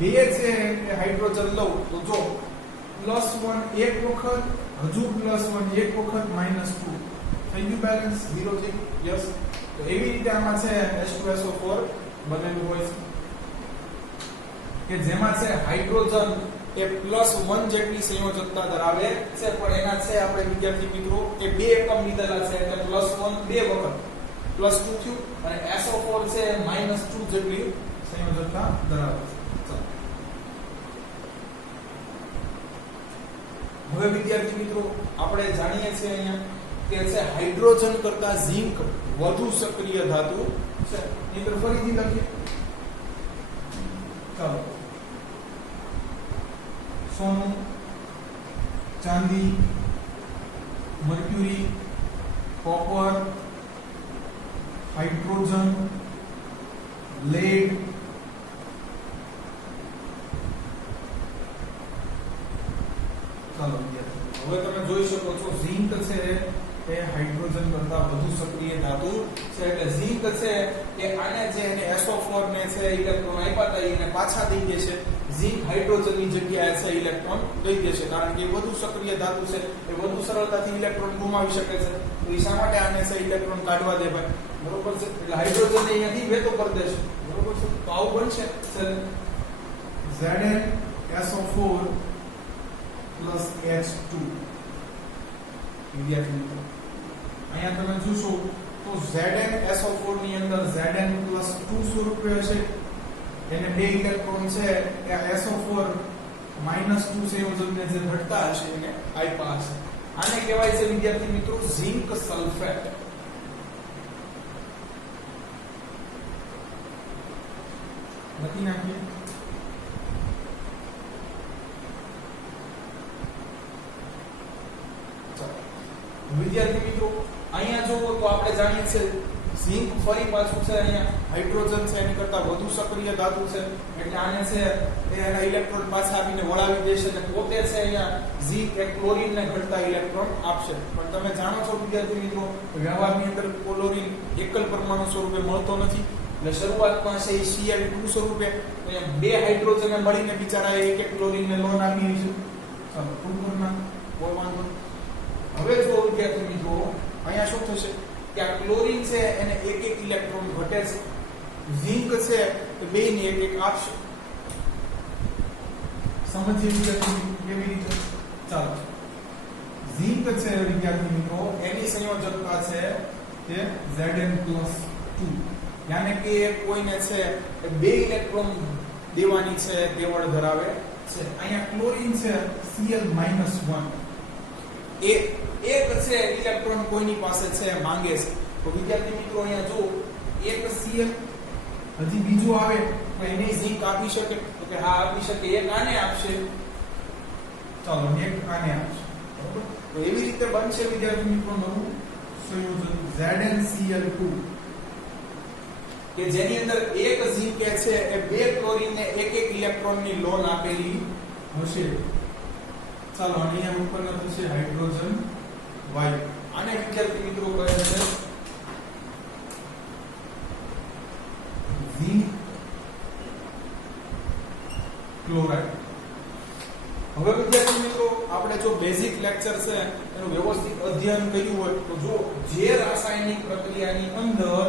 બે છે હાઇડ્રોજન લઉં તો જો +1 એક વખત, હજુ +1 એક વખત, -2 થઈ ગયું બેલેન્સ 0 છે. યસ. તો એવી રીતે આમાં છે H2SO4 બનેલું હોય છે કે જેમાં છે હાઇડ્રોજન એ +1 જેટલી સંયોજકતા ધરાવે છે, પણ એના છે આપણે વિદ્યાર્થી મિત્રો એ બે એકમ લીધેલા છે એટલે +1 બે વખત +2 થયું અને SO4 છે -2 જેટલી સંયોજકતા ધરાવે છે. હવે વિદ્યાર્થી મિત્રો આપણે જાણીએ છીએ અહીંયા કે છે હાઇડ્રોજન કરતા ઝિંક વધુ સક્રિય ધાતુ છે. મિત્રો ફરીથી લખીએ. ચાલો સોનું, ચાંદી, મર્ક્યુરી, કોપર, હાઇડ્રોજન, લેડ, ચાલો હવે તમે જોઈ શકો છો ઝિંક છે એ હાઇડ્રોજન કરતા વધુ સક્રિય ધાતુ છે એટલે ઝિંક છે એ આને જે એને SO4 ને છે ઇલેક્ટ્રોન આપ્યા હતા એને પાછા દઈ દેશે. ઝિંક હાઇડ્રોજનની જગ્યાએ છે ઇલેક્ટ્રોન દઈ દેશે કારણ કે એ વધુ સક્રિય ધાતુ છે, એ વધુ સરળતાથી ઇલેક્ટ્રોન ગુમાવી શકે છે. તો એ શા માટે આને છે ઇલેક્ટ્રોન કાઢવા દે ભાઈ. બરોબર છે. એટલે હાઇડ્રોજન અહીંયાથી વેતો કરી દેશે. બરોબર છે. તો આવું બનશે ZnSO4 + H2. વિદ્યાર્થી મિત્રો અહીંયા તમે જોશો તો ZnSO4 ની અંદર Zn+2 સ્વરૂપે હશે. એને બે ઇલેક્ટ્રોન છે એ SO4 -2 સંયોજકને જે ઘટતા હશે એને આપ્યા હશે. આને કહેવાય છે વિદ્યાર્થી મિત્રો ઝિંક સલ્ફેટ. લખી નાખીએ. વિદ્યાર્થી મિત્રો અહીંયા જો તો આપણે જાણીએ છીએ ઝિંક ફરી પાછું છે અહીંયા હાઇડ્રોજન છે એની કરતા વધુ સક્રિય ધાતુ છે એટલે આને છે એના ઇલેક્ટ્રોન પાછા આપીને વળાવી દેશે અને પોતે છે અહીંયા ઝિંક એ ક્લોરીન ને ઘટતા ઇલેક્ટ્રોન આપશે. પણ તમે જાણો છો વિદ્યાર્થી મિત્રો વ્યવહારની અંદર ક્લોરીન એકલ પરમાણુ સ્વરૂપે મળતો નથી એટલે શરૂઆતમાં છે એ Cl2 સ્વરૂપે અહીંયા બે હાઇડ્રોજનને મળીને બિચારા એક એક ક્લોરીન ને લોન આપી છે. ચાલો ટૂંકમાં કોઈ વાંધો નહીં. હવે જો વિદ્યાર્થી મિત્રો અહીંયા શું થશે કે આ ક્લોરીન છે એને એક એક ઇલેક્ટ્રોન ઘટે છે, ઝિંક છે એ બેને એક એક આપશે. સમજીએ વિદ્યાર્થી કેવી રીતે. ચાલો ઝિંક છે વિદ્યાર્થી મિત્રો એની સંયોજકતા છે તે Zn+2 યાને કે કોઈને છે બે ઇલેક્ટ્રોન દેવાની છે તેવડ ધરાવે છે. અહીંયા ક્લોરીન છે Cl-1 એક છે ઇલેક્ટ્રોન કોઈની પાસે છે માંગે છે. તો વિદ્યાર્થી મિત્રો અહીંયા જો એક Cl હજી બીજો આવે તો એને ઝિંક આપી શકે તો કે હા આપી શકે. એક આને આપશે, ચાલો એક આને આપશે. બરોબર. તો એવી રીતે બનશે વિદ્યાર્થી મિત્રો નવું સંયોજન ZnCl2 કે જેની અંદર એક ઝિંક છે એ બે ક્લોરીન ને એક એક ઇલેક્ટ્રોન ની લોન આપેલી હશે. ચાલો અહીંયા ઉત્પન્ન થશે હાઇડ્રોજન વાયુ. આને વિદ્યાર્થી મિત્રો કહે છે ઝિંક ક્લોરાઇડ. હવે વિદ્યાર્થી મિત્રો આપણે જો બેઝિક લેક્ચર છે એનું વ્યવસ્થિત અધ્યયન કર્યું હોય તો જો જે રાસાયણિક પ્રક્રિયાની અંદર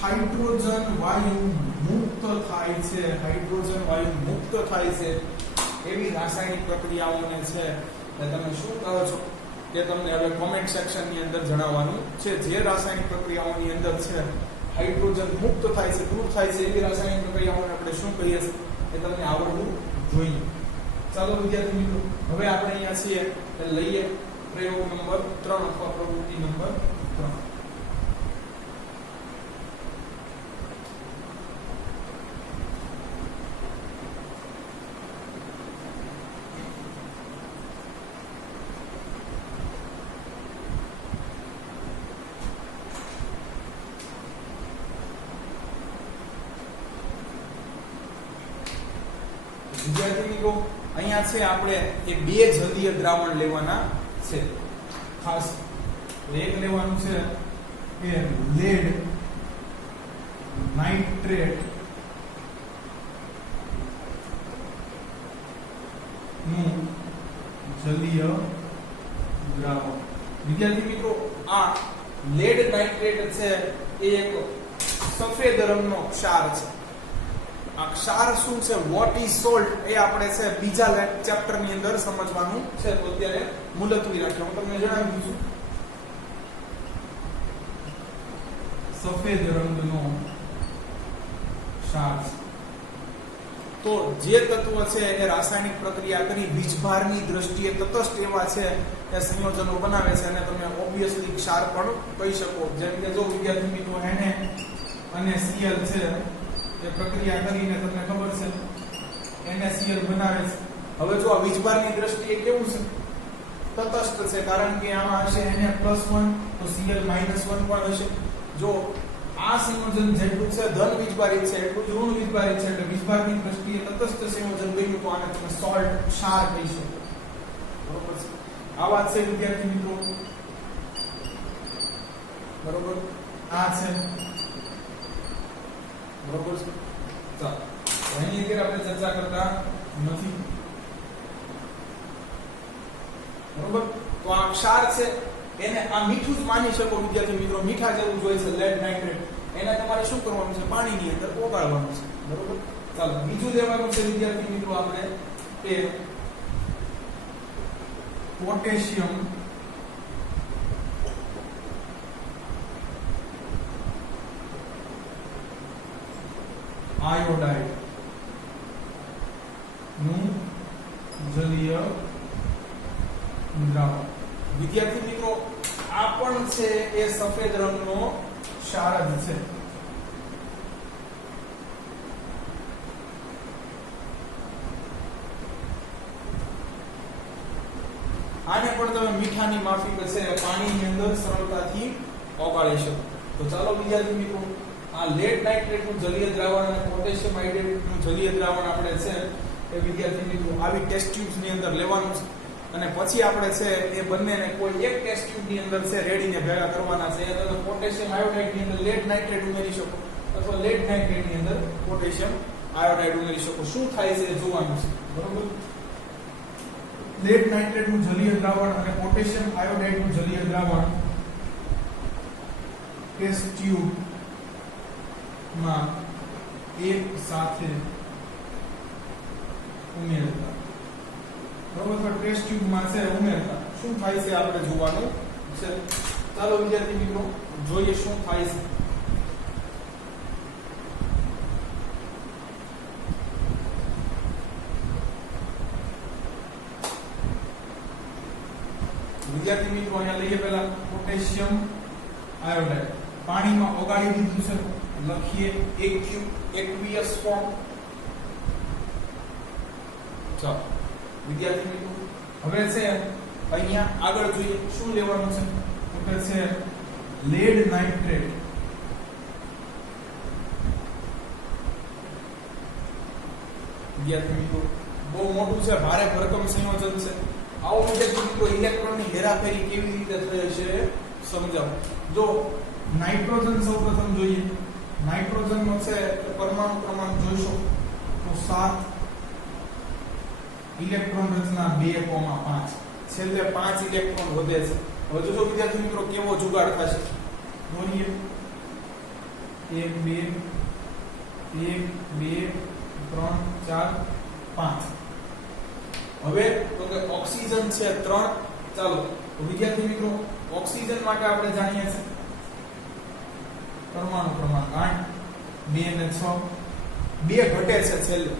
હાઇડ્રોજન વાયુ મુક્ત થાય છે, હાઇડ્રોજન વાયુ મુક્ત થાય છે એવી રાસાયણિક પ્રક્રિયાઓને છે એ તમે શું કહો છો કે તમને હવે કોમેન્ટ સેક્શન ની અંદર જણાવવાનું છે. જે રાસાયણિક પ્રક્રિયાઓની અંદર છે હાઇડ્રોજન મુક્ત થાય છે, દૂર થાય છે એવી રાસાયણિક પ્રક્રિયાઓને આપણે શું કહીએ છીએ એ તમને આવડવું જોઈએ. ચાલો વિદ્યાર્થી મિત્રો હવે આપણે અહીંયા છીએ એ લઈએ પ્રયોગ નંબર 3 અથવા પ્રવૃત્તિ નંબર 3. વિદ્યાર્થી મિત્રો અહીંયા છે આપણે એ બે જલીય દ્રાવણ લેવાના છે. ખાસ એક લેવાનું છે કે લેડ નાઇટ્રેટ નું જલીય દ્રાવણ. વિદ્યાર્થી મિત્રો આ લેડ નાઇટ્રેટ છે એ એક સફેદ રંગનો ક્ષાર છે. આ ક્ષાર શું છે, વોટ ઇઝ સોલ્ટ, એ આપણે છે બીજા ચેપ્ટર ની અંદર સમજવાનું છે. તો અત્યારે મુલતવી રાખ્યો. હું તમને જણાવી દઉં છું. સફેદ રંગનો ક્ષાર. તો જે તત્વ છે એ રાસાયણિક પ્રક્રિયા કરી વીજભારની દ્રષ્ટિએ તટસ્થ એવા છે એ સંયોજનો બનાવે છે અને તમે ઓબ્વિયસલી ક્ષાર પણ કહી શકો. જેમ કે જો વિદ્યાર્થી મિત્રો Na અને Cl છે એ પ્રક્રિયા કરીને તમને ખબર છે NaCl બનાવે છે. હવે જો આ વીજભારની દ્રષ્ટિએ કેવું છે, તટસ્થ છે, કારણ કે આમાં હશે Na+1 તો Cl -1 પણ હશે. જો આ સંયોજન જેટલું છે ધન વીજભારી છે એટલું જ ઋણ વીજભારી છે, એટલે વીજભારની દ્રષ્ટિએ તટસ્થ સંયોજન બન્યું તો આને તમે સોલ્ટ ક્ષાર કહી શકો. બરોબર છે. આ વાત છે વિદ્યાર્થી મિત્રો. બરોબર. આ છે બરોબર છે. ચાલો એની અંદર આપણે ચર્ચા કરતા નથી. બરોબર. તો આ ક્ષાર છે એને આ મીઠું જ માની શકો વિદ્યાર્થી મિત્રો. મીઠા જેવું જોઈએ છે લેડ નાઇટ્રેટ. એને તમારે શું કરવાનું છે, પાણીની અંદર ઓગાળવાનું છે. બરોબર. ચાલો બીજું લેવાનું છે વિદ્યાર્થી મિત્રો આપણે કે પોટેશિયમ આયોડાઇડ નું જલીય દ્રાવણ. વિદ્યાર્થી મિત્રો આ પણ છે એ સફેદ રંગનો ક્ષાર જ છે. આને પણ તમે મીઠાની માફિક છે પાણીની અંદર સરળતાથી ઓગાળી શકો. તો ચાલો વિદ્યાર્થી મિત્રો આ લેડ નાઇટ્રેટ નું જલીય દ્રાવણ અને પોટેશિયમ આયોડાઇડ નું જલીય દ્રાવણ આપણે છે એ વિદ્યાર્થી મિત્રો આવી ટેસ્ટ ટ્યુબ્સ ની અંદર લેવાનું છે અને પછી આપણે છે એ બંનેને કોઈ એક ટેસ્ટ ટ્યુબ ની અંદર છે રેડીને ભેગા કરવાના છે. એટલે તમે પોટેશિયમ આયોડાઇડ ની અંદર લેડ નાઇટ્રેટ ઉમેરી શકો અથવા લેડ નાઇટ્રેટ ની અંદર પોટેશિયમ આયોડાઇડ ઉમેરી શકો. શું થાય છે જોવાનું છે. બરોબર. લેડ નાઇટ્રેટ નું જલીય દ્રાવણ અને પોટેશિયમ આયોડાઇડ નું જલીય દ્રાવણ ટેસ્ટ ટ્યુબ માં એક સાથે ઉમેરતા. બરોબર. ટેસ્ટ ટ્યુબ માં છે ઉમેરતા શું થાય છે આપણે જોવાનું છે. ચાલો વિદ્યાર્થી મિત્રો જોઈએ શું થાય છે. વિદ્યાર્થી મિત્રો અહીંયા લઈએ પહેલા પોટેશિયમ આયોડાઇડ પાણીમાં ઓગાળી દીધું છે. લખીએ aqueous ફોર્મ. ચાલો વિદ્યાર્થી મિત્રો હવે છે અહીંયા આગળ જોઈએ શું લેવાનું છે. તો કે છે લેડ નાઇટ્રેટ વિદ્યાર્થી મિત્રો બહુ મોટું છે, ભારે ભરકમ સંયોજન છે. આવો વિદ્યાર્થી મિત્રો ઇલેક્ટ્રોનની હેરાફેરી કેવી રીતે થઈ છે સમજાવો. જો નાઇટ્રોજન સૌપ્રથમ જોઈએ. નાઇટ્રોજન નો છે પરમાણુ ક્રમાંક જોઈશો તો 7, ઇલેક્ટ્રોન રચના 2,5, છેલ્લે 5 ઇલેક્ટ્રોન વધે છે. હવે જોજો વિદ્યાર્થી મિત્રો કેવો જુગાડ થશે. દોરીએ 1 2 1 2 3 4 5. હવે તો કે ઓક્સિજન છે 3. ચાલો તો વિદ્યાર્થી મિત્રો ઓક્સિજન માટે આપણે જાણીએ છીએ પરમાણુ ક્રમાંક 8, 2 અને 6, 2 ઘટે છે છેલ્લે.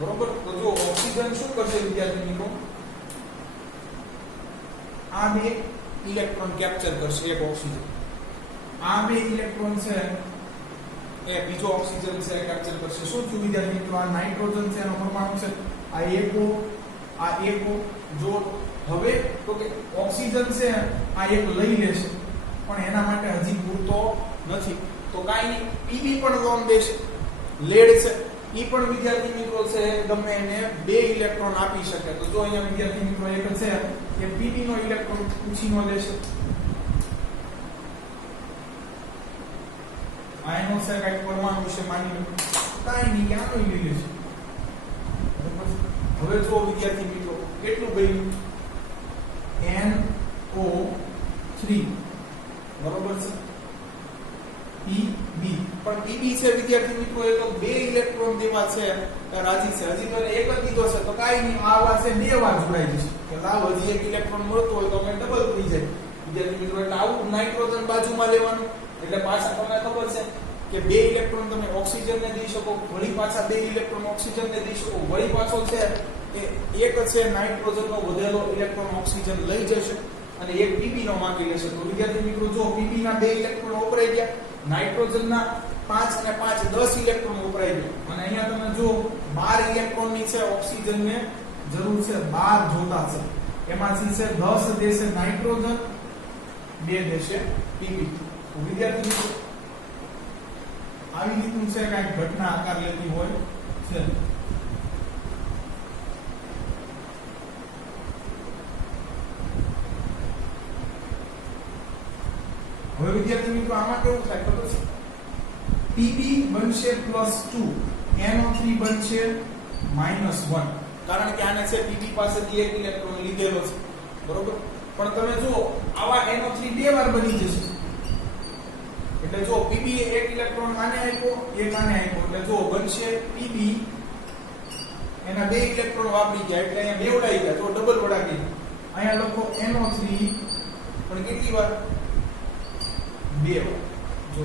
બરોબર. તો જો ઓક્સિજન શું કરશે વિદ્યાર્થી મિત્રો, આ 2 ઇલેક્ટ્રોન કેપ્ચર કરશે. એક ઓક્સિજન આ 2 ઇલેક્ટ્રોન છે એ બીજો ઓક્સિજન છે કેપ્ચર કરશે. શું થયું વિદ્યાર્થી મિત્રો, આ નાઇટ્રોજન છે એનો પરમાણુ છે આ એકો જો હવે તો કે ઓક્સિજન છે આ એક લઈ લેશે પણ એના માટે હજી પૂરતો નથી. તો કાઈ નહીં, પીબી પણ લોન દેશે. લેડ છે ઈ પણ વિદ્યાર્થી મિત્રો છે ગમે એને 2 ઇલેક્ટ્રોન આપી શકે. તો જો અહીંયા વિદ્યાર્થી મિત્રો એક છે કે પીબી નો ઇલેક્ટ્રોન ઉછીનો લેશે. આયનો છે કઈ પરમાણુ વિશે માની લો, કાઈ નહીં ક્યાંનો લઈ લેશે. હવે જો વિદ્યાર્થી મિત્રો કેટલું બન્યું, NO3 બરોબર છે. PB પણ PB છે વિદ્યાર્થી મિત્રો એ તો 2 ઇલેક્ટ્રોન દેવા છે રાજી છે. હજી તો એક જ દીધો છે તો કાઈ નહીં, આ વાર છે 2 વાર જોડાઈ જશે કે લાવ હજી એક ઇલેક્ટ્રોન મળતો હોય તો અમે ડબલ થઈ જાય વિદ્યાર્થી મિત્રો. એટલે આવું નાઇટ્રોજન બાજુમાં લેવાનું એટલે પાછા તમને ખબર છે કે 2 ઇલેક્ટ્રોન તમે ઓક્સિજનને દઈ શકો, વળી પાછા 2 ઇલેક્ટ્રોન ઓક્સિજનને દઈ શકો, વળી પાછો છે કે એક છે નાઇટ્રોજનનો વધેલો ઇલેક્ટ્રોન ઓક્સિજન લઈ જશે અને એક પીબી નો માંગી લેશે. તો વિદ્યાર્થી મિત્રો જો પીબી ના 2 ઇલેક્ટ્રોન વપરાઈ ગયા, નાઇટ્રોજનના 5 અને 5 10 ઇલેક્ટ્રોન વપરાઈ ગયા અને અહીંયા તમે જો 12 ઇલેક્ટ્રોન ની છે ઓક્સિજનને જરૂર છે, 12 જોતા છે. એમાંથી છે 10 દેશે નાઇટ્રોજન, 2 દેશે પીબી. તો વિદ્યાર્થી મિત્રો આવી રીતનું છે કાંઈક ઘટના આકાર લેતી હોય છે. હવે વિદ્યાર્થી મિત્રો આમાં કેવું થાય ખબર છે, Pb બનશે +2, NO3 બનશે -1 કારણ કે આને છે Pb પાસેથી એક ઇલેક્ટ્રોન લીધેલો છે બરોબર. પણ તમે જુઓ આવા NO3 2 વાર બની જશે એટલે જો Pb એ એક ઇલેક્ટ્રોન આને આપ્યો, એક આને આપ્યો એટલે જો બનશે Pb એના 2 ઇલેક્ટ્રોન વાપરી ગયા એટલે અહીંયા બેવડાઈ ગયા. તો ડબલ વડાવી અહીંયા લખો NO3 પણ કેટલી વાર 2 વાર. જો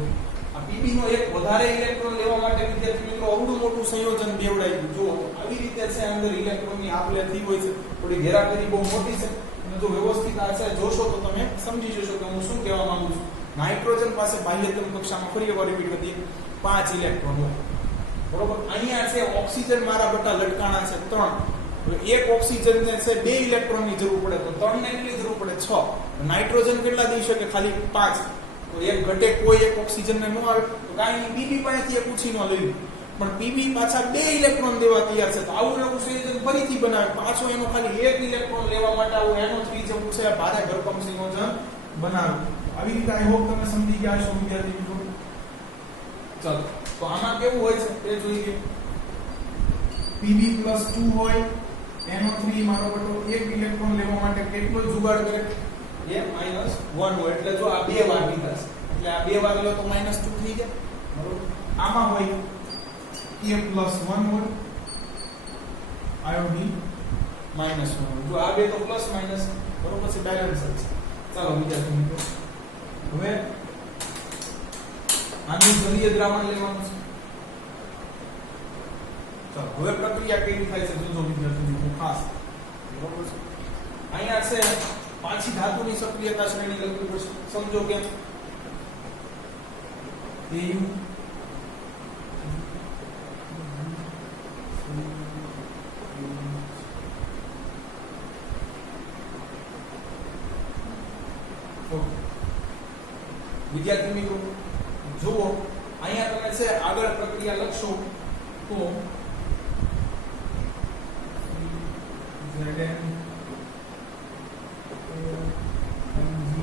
આ Pb નો એક વધારે ઇલેક્ટ્રોન લેવા માટે વિદ્યાર્થી મિત્રો અવડું મોટું સંયોજન બેવડાઈ ગયું. જો આવી રીતે છે અંદર ઇલેક્ટ્રોનની આપ-લે થઈ હોય છે, થોડી ઘેરાફેરી બહુ મોટી છે અને જો વ્યવસ્થિત આ છે જોશો તો તમે સમજી જશો કે હું શું કહેવા માંગુ છું. નાઇટ્રોજન પાસે બાહ્યતમ કક્ષામાં ફરી એકવાર રિપીટ કરી 5 ઇલેક્ટ્રોન હોય બરોબર. અહીંયા છે ઓક્સિજન મારા બટા લટકાણા છે 3. હવે એક ઓક્સિજનને છે 2 ઇલેક્ટ્રોનની જરૂર પડે તો 3 ને કેટલી જરૂર પડે 6. નાઇટ્રોજન કેટલા દઈ શકે ખાલી 5. તો એક ઘટે કોઈ એક ઓક્સિજનને ન આવે તો કાઈ પીબી પાસેથી એક ઉછીનો લઈ પણ પીબી પાછા 2 ઇલેક્ટ્રોન દેવા તૈયાર છે. તો આવું નવું સંયોજન ફરીથી બનાવે પાછો એનો ખાલી એક ઇલેક્ટ્રોન લેવા માટે આવું NO3 જેવું છે ભારે ભરકમ સંયોજન બનાવે. આવી રીતે આઈ હોપ તમે સમજી ગયા છો વિદ્યાર્થી મિત્રો. ચાલો તો આમાં કેવું હોય છે તે જોઈએ. Pb +2 હોય, NO3 મારો બટો એક ઇલેક્ટ્રોન લેવા માટે કેટલો જુગાડ કરે એ -1 હોય એટલે જો આ 2 વાર લીધા છે એટલે આ 2 વાર લો તો -2 થઈ જાય બરોબર. આમાં હોય A +1 હોય, આયોડી -1 જો આ બે તો પ્લસ માઈનસ બરોબર છે, બેલેન્સ છે. ચાલો વિદ્યાર્થી મિત્રો હવે આનું જલીય દ્રાવણ લેવાનું છે. ચાલો હવે પ્રક્રિયા કેવી થાય છે જોજો વિદ્યાર્થી મિત્રો ખાસ બરોબર છે. અહીંયા છે પાછી ધાતુની સક્રિયતા શ્રેણી લખવી પડશે. સમજો કે વિદ્યાર્થી મિત્રો જુઓ અહીંયા તમે છે આગળ પ્રક્રિયા લખશો તો Zn Mg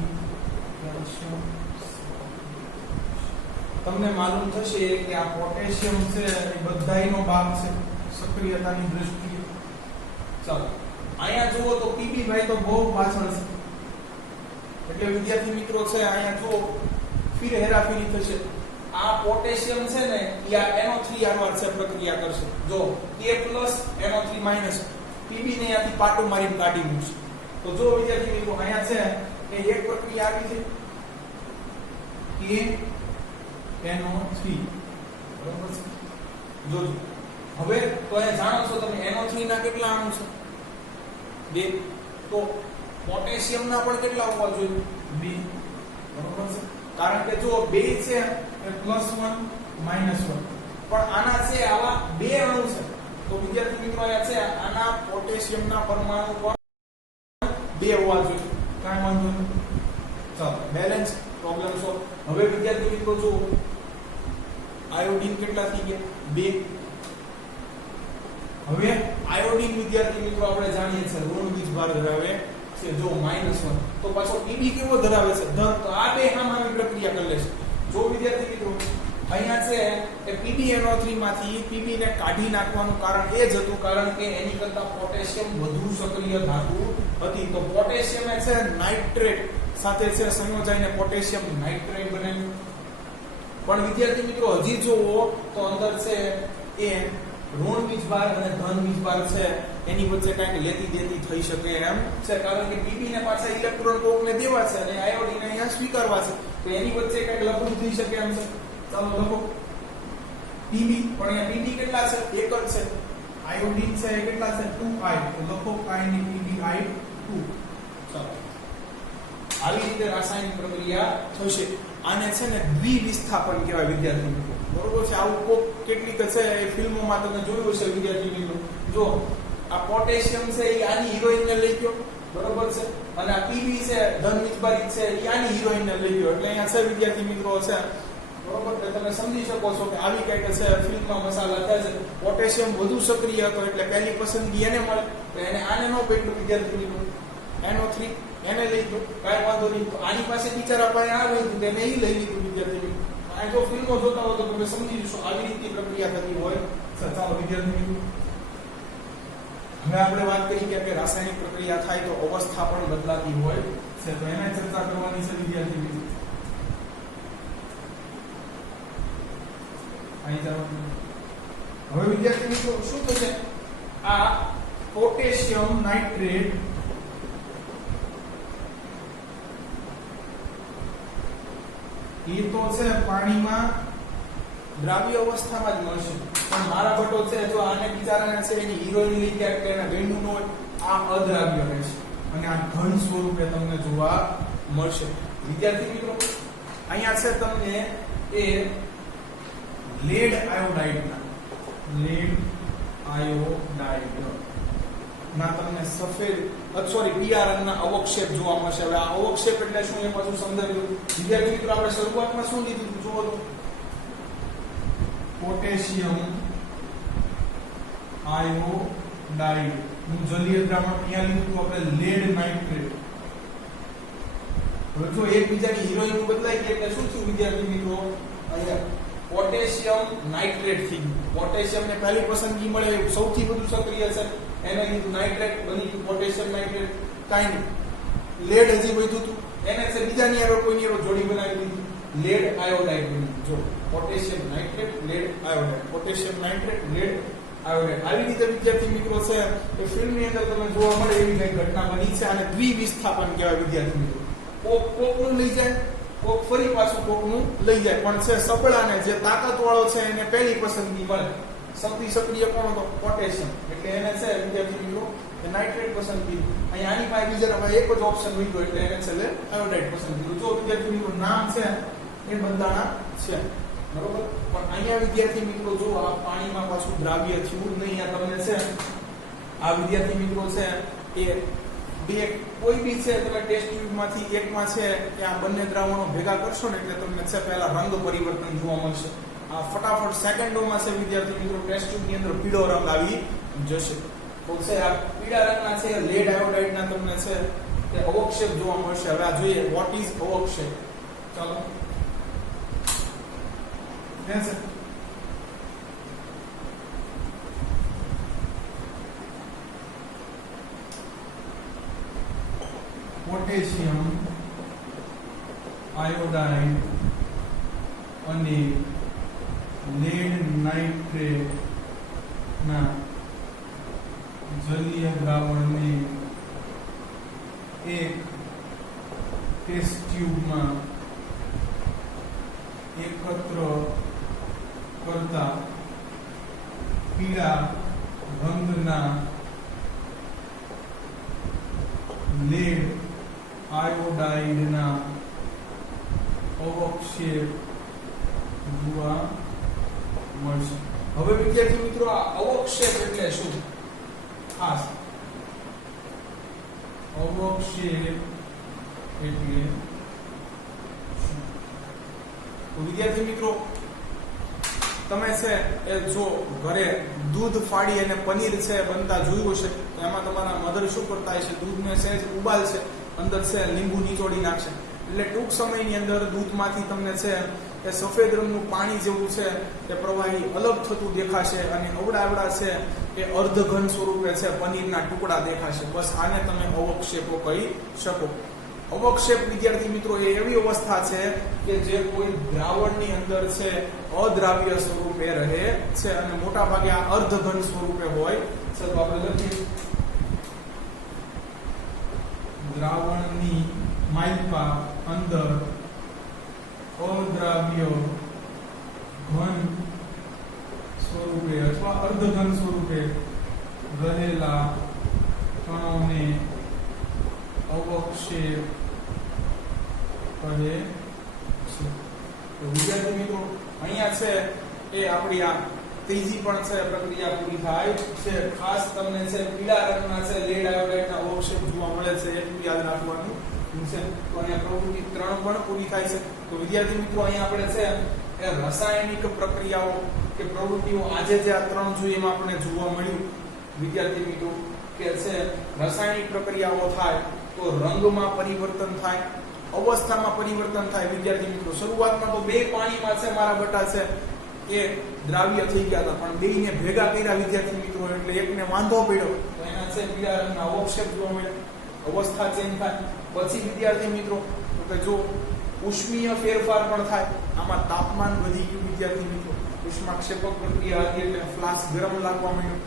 કેલ્શિયમ તમને માલુમ થશે કે આ પોટેશિયમ છે એ બધાયનો ભાગ છે સક્રિયતાની દ્રષ્ટિએ. ચાલો અહીંયા જુઓ તો Pb ભાઈ તો બહુ પાછળ છે એટલે વિદ્યાર્થી મિત્રો છે અહીંયા જુઓ ફિર હેરાફેરી થશે. આ પોટેશિયમ છે ને એ આ NO3 આરવાર છે પ્રક્રિયા કરશે. જો K+ NO3 Pb ને અહીંયાથી પાટું મારીને કાઢી મૂકશે. તો જો વિદ્યાર્થી મિત્રો અહીંયા છે એ એક પ્રક્રિયા આવી છે K NO3 બરાબર છે. જોજો હવે તો અહીંયા જાણો છો તમે NO3 ના કેટલા અણુ છે? 2. તો પોટેશિયમ ના પણ કેટલા હોવા જોઈએ? 2 બરાબર છે. કારણ કે જો 2 છે એ +1 -1 પણ આના છે આવા 2 અણુ છે. તો વિદ્યાર્થી મિત્રો અહીંયા છે આના પોટેશિયમ ના પરમાણુ પણ 2 હોવા જોઈએ. કાંઈ વાંધો નહીં. ચાલો બેલેન્સ પ્રોબ્લેમ સોલ્વ. હવે વિદ્યાર્થી મિત્રો જો આયોડિન કેટલા થઈ ગયા? 2. હવે આયોડિન વિદ્યાર્થી મિત્રો આપણે જાણીએ છીએ ઋણ વીજભાર ધરાવે છે. જો -1 તો પાછો Pb કેવો ધરાવે છે? ધન. તો આ બે સામાન્ય પ્રક્રિયા કરી લેશે. જો વિદ્યાર્થી મિત્રો અહીંયા છે એ PbNO3 માંથી Pb ને કાઢી નાખવાનું કારણ એ જ હતું કારણ કે એની કરતા પોટેશિયમ વધુ સક્રિય ધાતુ હતી. તો પોટેશિયમ એ છે નાઇટ્રેટ સાથે છે સંયોજાઈને પોટેશિયમ નાઇટ્રેટ બન્યું. પણ વિદ્યાર્થી મિત્રો હજી જોવો તો અંદર છે એ ઋણ વીજભાર અને ધન વીજભાર છે એની વચ્ચે કંઈક લેતી દેતી થઈ શકે એમ છે કારણ કે Pb ને પાછા ઇલેક્ટ્રોન કોકને દેવા છે અને આયોડિન અહીંયા સ્વીકારવા છે. તો એની વચ્ચે કંઈક લફડું થઈ શકે એમ છે. ચાલો લખો Pb પણ અહીંયા Pb કેટલા છે? એક જ છે. આયોડિન છે એ કેટલા છે? 2I. તો લખો કાઈની PbI2. ચાલો આવી રીતે રાસાયણિક પ્રક્રિયા થશે. આને છે ને દ્વિવિસ્થાપન કહેવાય વિદ્યાર્થી મિત્રો. બરોબર છે. આવું કોક કેટલીક છે એ ફિલ્મોમાં તમે જોયું છે વિદ્યાર્થી મિત્રો. જો આ પોટેશિયમ છે એ આની હિરોઈનને લઈ ગયો બરોબર છે અને આ Pb છે ધન વીજભારિત છે એ આની હિરોઈનને લઈ ગયો. એટલે અહીંયા છે વિદ્યાર્થી મિત્રો છે બરોબર કે તમે સમજી શકો છો કે આવી કઈક છે ફિલ્મમાં મસાલા થાય છે. પોટેશિયમ વધુ સક્રિય હતો એટલે પહેલી પસંદગી એને મળે તો એને આને ન પડ્યું વિદ્યાર્થી મિત્રો. NO3 એને લઈ ગયો. કાંઈ વાંધો નહીં. તો આની પાસે બિચારા પાસે આ લઈ લીધું એને એ લઈ લીધું વિદ્યાર્થી મિત્રો. આ જો ફિલ્મો જોતા હો તો તમે સમજી જશો આવી રીતની પ્રક્રિયા થતી હોય. ચાલો વિદ્યાર્થી મિત્રો હવે આપણે વાત કરી કે રાસાયણિક પ્રક્રિયા થાય તો અવસ્થા પણ બદલાતી હોય છે. તો એના ચર્ચા કરવાની છે વિદ્યાર્થી મિત્રો. અહીં ચાલો હવે વિદ્યાર્થી મિત્રો શું થશે? આ પોટેશિયમ નાઇટ્રેટ એ તો છે પાણીમાં દ્રાવ્ય અવસ્થામાં જ મળશે. પણ મારા બટો છે જો આને બિચારાને છે એની હિરોઈન લઈ ગયા કે એના વેણું નો આ અદ્રાવ્ય રહેશે અને આ ઘન સ્વરૂપે તમને જોવા મળશે. વિદ્યાર્થી મિત્રો અહીંયા છે તમને એ લેડ આયોડાઇડ ના તમને સફેદ પીળા રંગના અવક્ષેપ જોવા મળશે. હવે આ અવક્ષેપ એટલે શું એ પાછું સમજાવ્યું વિદ્યાર્થી મિત્રો. આપણે શરૂઆતમાં શું લીધું જુઓ તો પોટેશિયમ આયોડાઇડ નું જલીય દ્રાવણ અહીંયા લીધું આપણે લેડ નાઇટ્રેટ. હવે જો એકબીજાની હિરોઈન બદલાઈ ગઈ એટલે શું થયું વિદ્યાર્થી મિત્રો? અહીંયા પોટેશિયમ નાઇટ્રેટ થઈ ગયું. પોટેશિયમ ને પહેલી પસંદગી મળે સૌથી વધુ સક્રિય છે એને લીધું નાઇટ્રેટ બની ગયું પોટેશિયમ નાઇટ્રેટ. કાંઈ નહીં લેડ હજી વધ્યું હતું એને છે બીજાની હારે કોઈની હારે જોડી બનાવી દીધી લેડ આયોડાઇડ બની. જો potassium nitrate lead iodide potassium nitrate lead iodide આવી રીતે વિદ્યાર્થી મિત્રો છે એ ફિલ્મની અંદર તમે જોવા મળે એવી કઈ ઘટના બની છે. અને દ્વિવિસ્થાપન કહેવાય વિદ્યાર્થી મિત્રો. કોકનું લઈ જાય કોક ફરી પાછું કોકનું લઈ જાય પણ છે સબળાને જે તાકાતવાળો છે એને પહેલી પસંદગી મળે. સૌથી સક્રિય કોણ હતો? પોટેશિયમ. એટલે એને છે વિદ્યાર્થી મિત્રો નાઇટ્રેટ પસંદ કર્યું. અહીંયા આની પાસે બીજા એક જ ઓપ્શન મળ્યો એટલે એને છેલ્લે આયોડાઇડ પસંદ કર્યું. જો વિદ્યાર્થી મિત્રો નામ છે એ બધાના છે બરોબર. પણ અહીંયા વિદ્યાર્થી મિત્રો જો આ પાણીમાં પાછું દ્રાવ્ય થયું નહીં. અહીંયા તમને છે આ વિદ્યાર્થી મિત્રો છે એ બે કોઈ બી છે તમે ટેસ્ટ ટ્યુબમાંથી એકમાં છે કે આ બંને દ્રાવણો ભેગા કરશો ને એટલે તમને છે પહેલા રંગ પરિવર્તન જોવા મળશે. આ ફટાફટ સેકન્ડોમાં છે વિદ્યાર્થી મિત્રો ટેસ્ટ ટ્યુબની અંદર પીળો રંગ આવી જશે. તો છે આ પીળા રંગના છે લેડ આયોડાઇડના તમને છે એ અવક્ષેપ જોવા મળશે. હવે આ જોઈએ વોટ ઇઝ અવક્ષેપ. ચાલો છે પોટેશિયમ આયોડાઇડ અને લેડ નાઇટ્રેટ ના જલીય દ્રાવણને એક ટેસ્ટ ટ્યુબમાં એકત્ર કરતા પીળા રંગના લેડ આયોડાઇડના અવક્ષેપ જોવા મળશે. હવે વિદ્યાર્થી મિત્રો આ અવક્ષેપ એટલે શું? ખાસ અવક્ષેપ એટલે શું? તો વિદ્યાર્થી મિત્રો તમે છે એ જો ઘરે દૂધ ફાડી અને પનીર છે બનતા જોયું હશે તો એમાં તમારા મધર શું કરતા હશે? દૂધને સહેજ ઉબાલશે, અંદર છે લીંબુ નીચોડી નાખશે, એટલે ટૂંક સમયની અંદર દૂધમાંથી તમને છે એ સફેદ રંગનું પાણી જેવું છે તે પ્રવાહી અલગ થતું દેખાશે અને અવડા છે એ અર્ધઘન સ્વરૂપે છે પનીરના ટુકડા દેખાશે. બસ આને તમે અવક્ષેપો કહી શકો. અવક્ષેપ વિદ્યાર્થી મિત્રો એ એવી અવસ્થા છે કે જે કોઈ દ્રાવણની અંદર છે અદ્રાવ્ય સ્વરૂપે રહે છે અને મોટા ભાગે આ અર્ધઘન સ્વરૂપે હોય છે. તો આપણે લખીએ દ્રાવણની માલપા અંદર અદ્રાવ્ય ઘન સ્વરૂપે અથવા અર્ધઘન સ્વરૂપે રહેલા કણોને અવક્ષેપ કહે છે. તો વિદ્યાર્થી મિત્રો અહીંયા છે એ આપણી આ ત્રીજી પણ છે પ્રક્રિયા પૂરી થાય છે. ખાસ તમને છે પીળા રંગના છે લેડ આયોડાઇડના અવક્ષેપ જોવા મળે છે એટલું યાદ રાખવાનું છે. તો અહીંયા પ્રવૃત્તિ 3 પણ પૂરી થાય છે. તો વિદ્યાર્થી મિત્રો અહીંયા આપણે છે એ રાસાયણિક પ્રક્રિયાઓ કે પ્રવૃત્તિઓ આજે જે આ 3 જોઈએ એમાં આપણે જોવા મળ્યું વિદ્યાર્થી મિત્રો કે છે રાસાયણિક પ્રક્રિયાઓ થાય તો રંગમાં પરિવર્તન થાય, અવસ્થામાં પરિવર્તન થાય. વિદ્યાર્થી મિત્રો શરૂઆતમાં તો બે પાણીમાં છે મારા બટા છે એ દ્રાવ્ય થઈ ગયા હતા, પણ બેયને ભેગા કર્યા વિદ્યાર્થી મિત્રો એટલે એકને વાંધો પડ્યો તો એના છે પીળા રંગના અવક્ષેપ જોવા મળ્યા, અવસ્થા ચેન્જ થાય. પછી વિદ્યાર્થી મિત્રો તો કે જો ઉષ્મીય ફેરફાર પણ થાય, આમાં તાપમાન વધી ગયું વિદ્યાર્થી મિત્રો, ઉષ્માક્ષેપક પ્રક્રિયા હતી એટલે ફ્લાસ્ક ગરમ લાગવા માંડ્યો,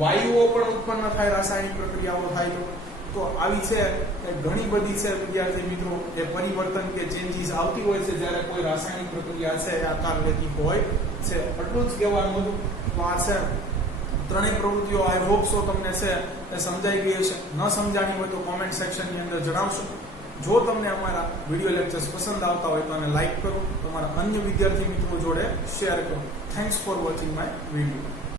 વાયુઓ પણ ઉત્પન્ન થાય, રાસાયણિક પ્રક્રિયાઓ થાય તો આવી છે એ ઘણી બધી છે વિદ્યાર્થી મિત્રો એ પરિવર્તન કે ચેન્જીસ આવતી હોય છે જ્યારે કોઈ રાસાયણિક પ્રક્રિયા છે એ આકાર લેતી હોય છે. એટલું જ કહેવાનું હતું. તો આ છે ત્રણેય પ્રવૃત્તિઓ આઈ હોપ સો તમને છે એ સમજાઈ ગઈ હશે. ન સમજાણી હોય તો કોમેન્ટ સેક્શનની અંદર જણાવશો. જો તમને અમારા વિડીયો લેક્ચર્સ પસંદ આવતા હોય તો આને લાઈક કરો, તમારા અન્ય વિદ્યાર્થી મિત્રો જોડે શેર કરો. Thanks for watching my video.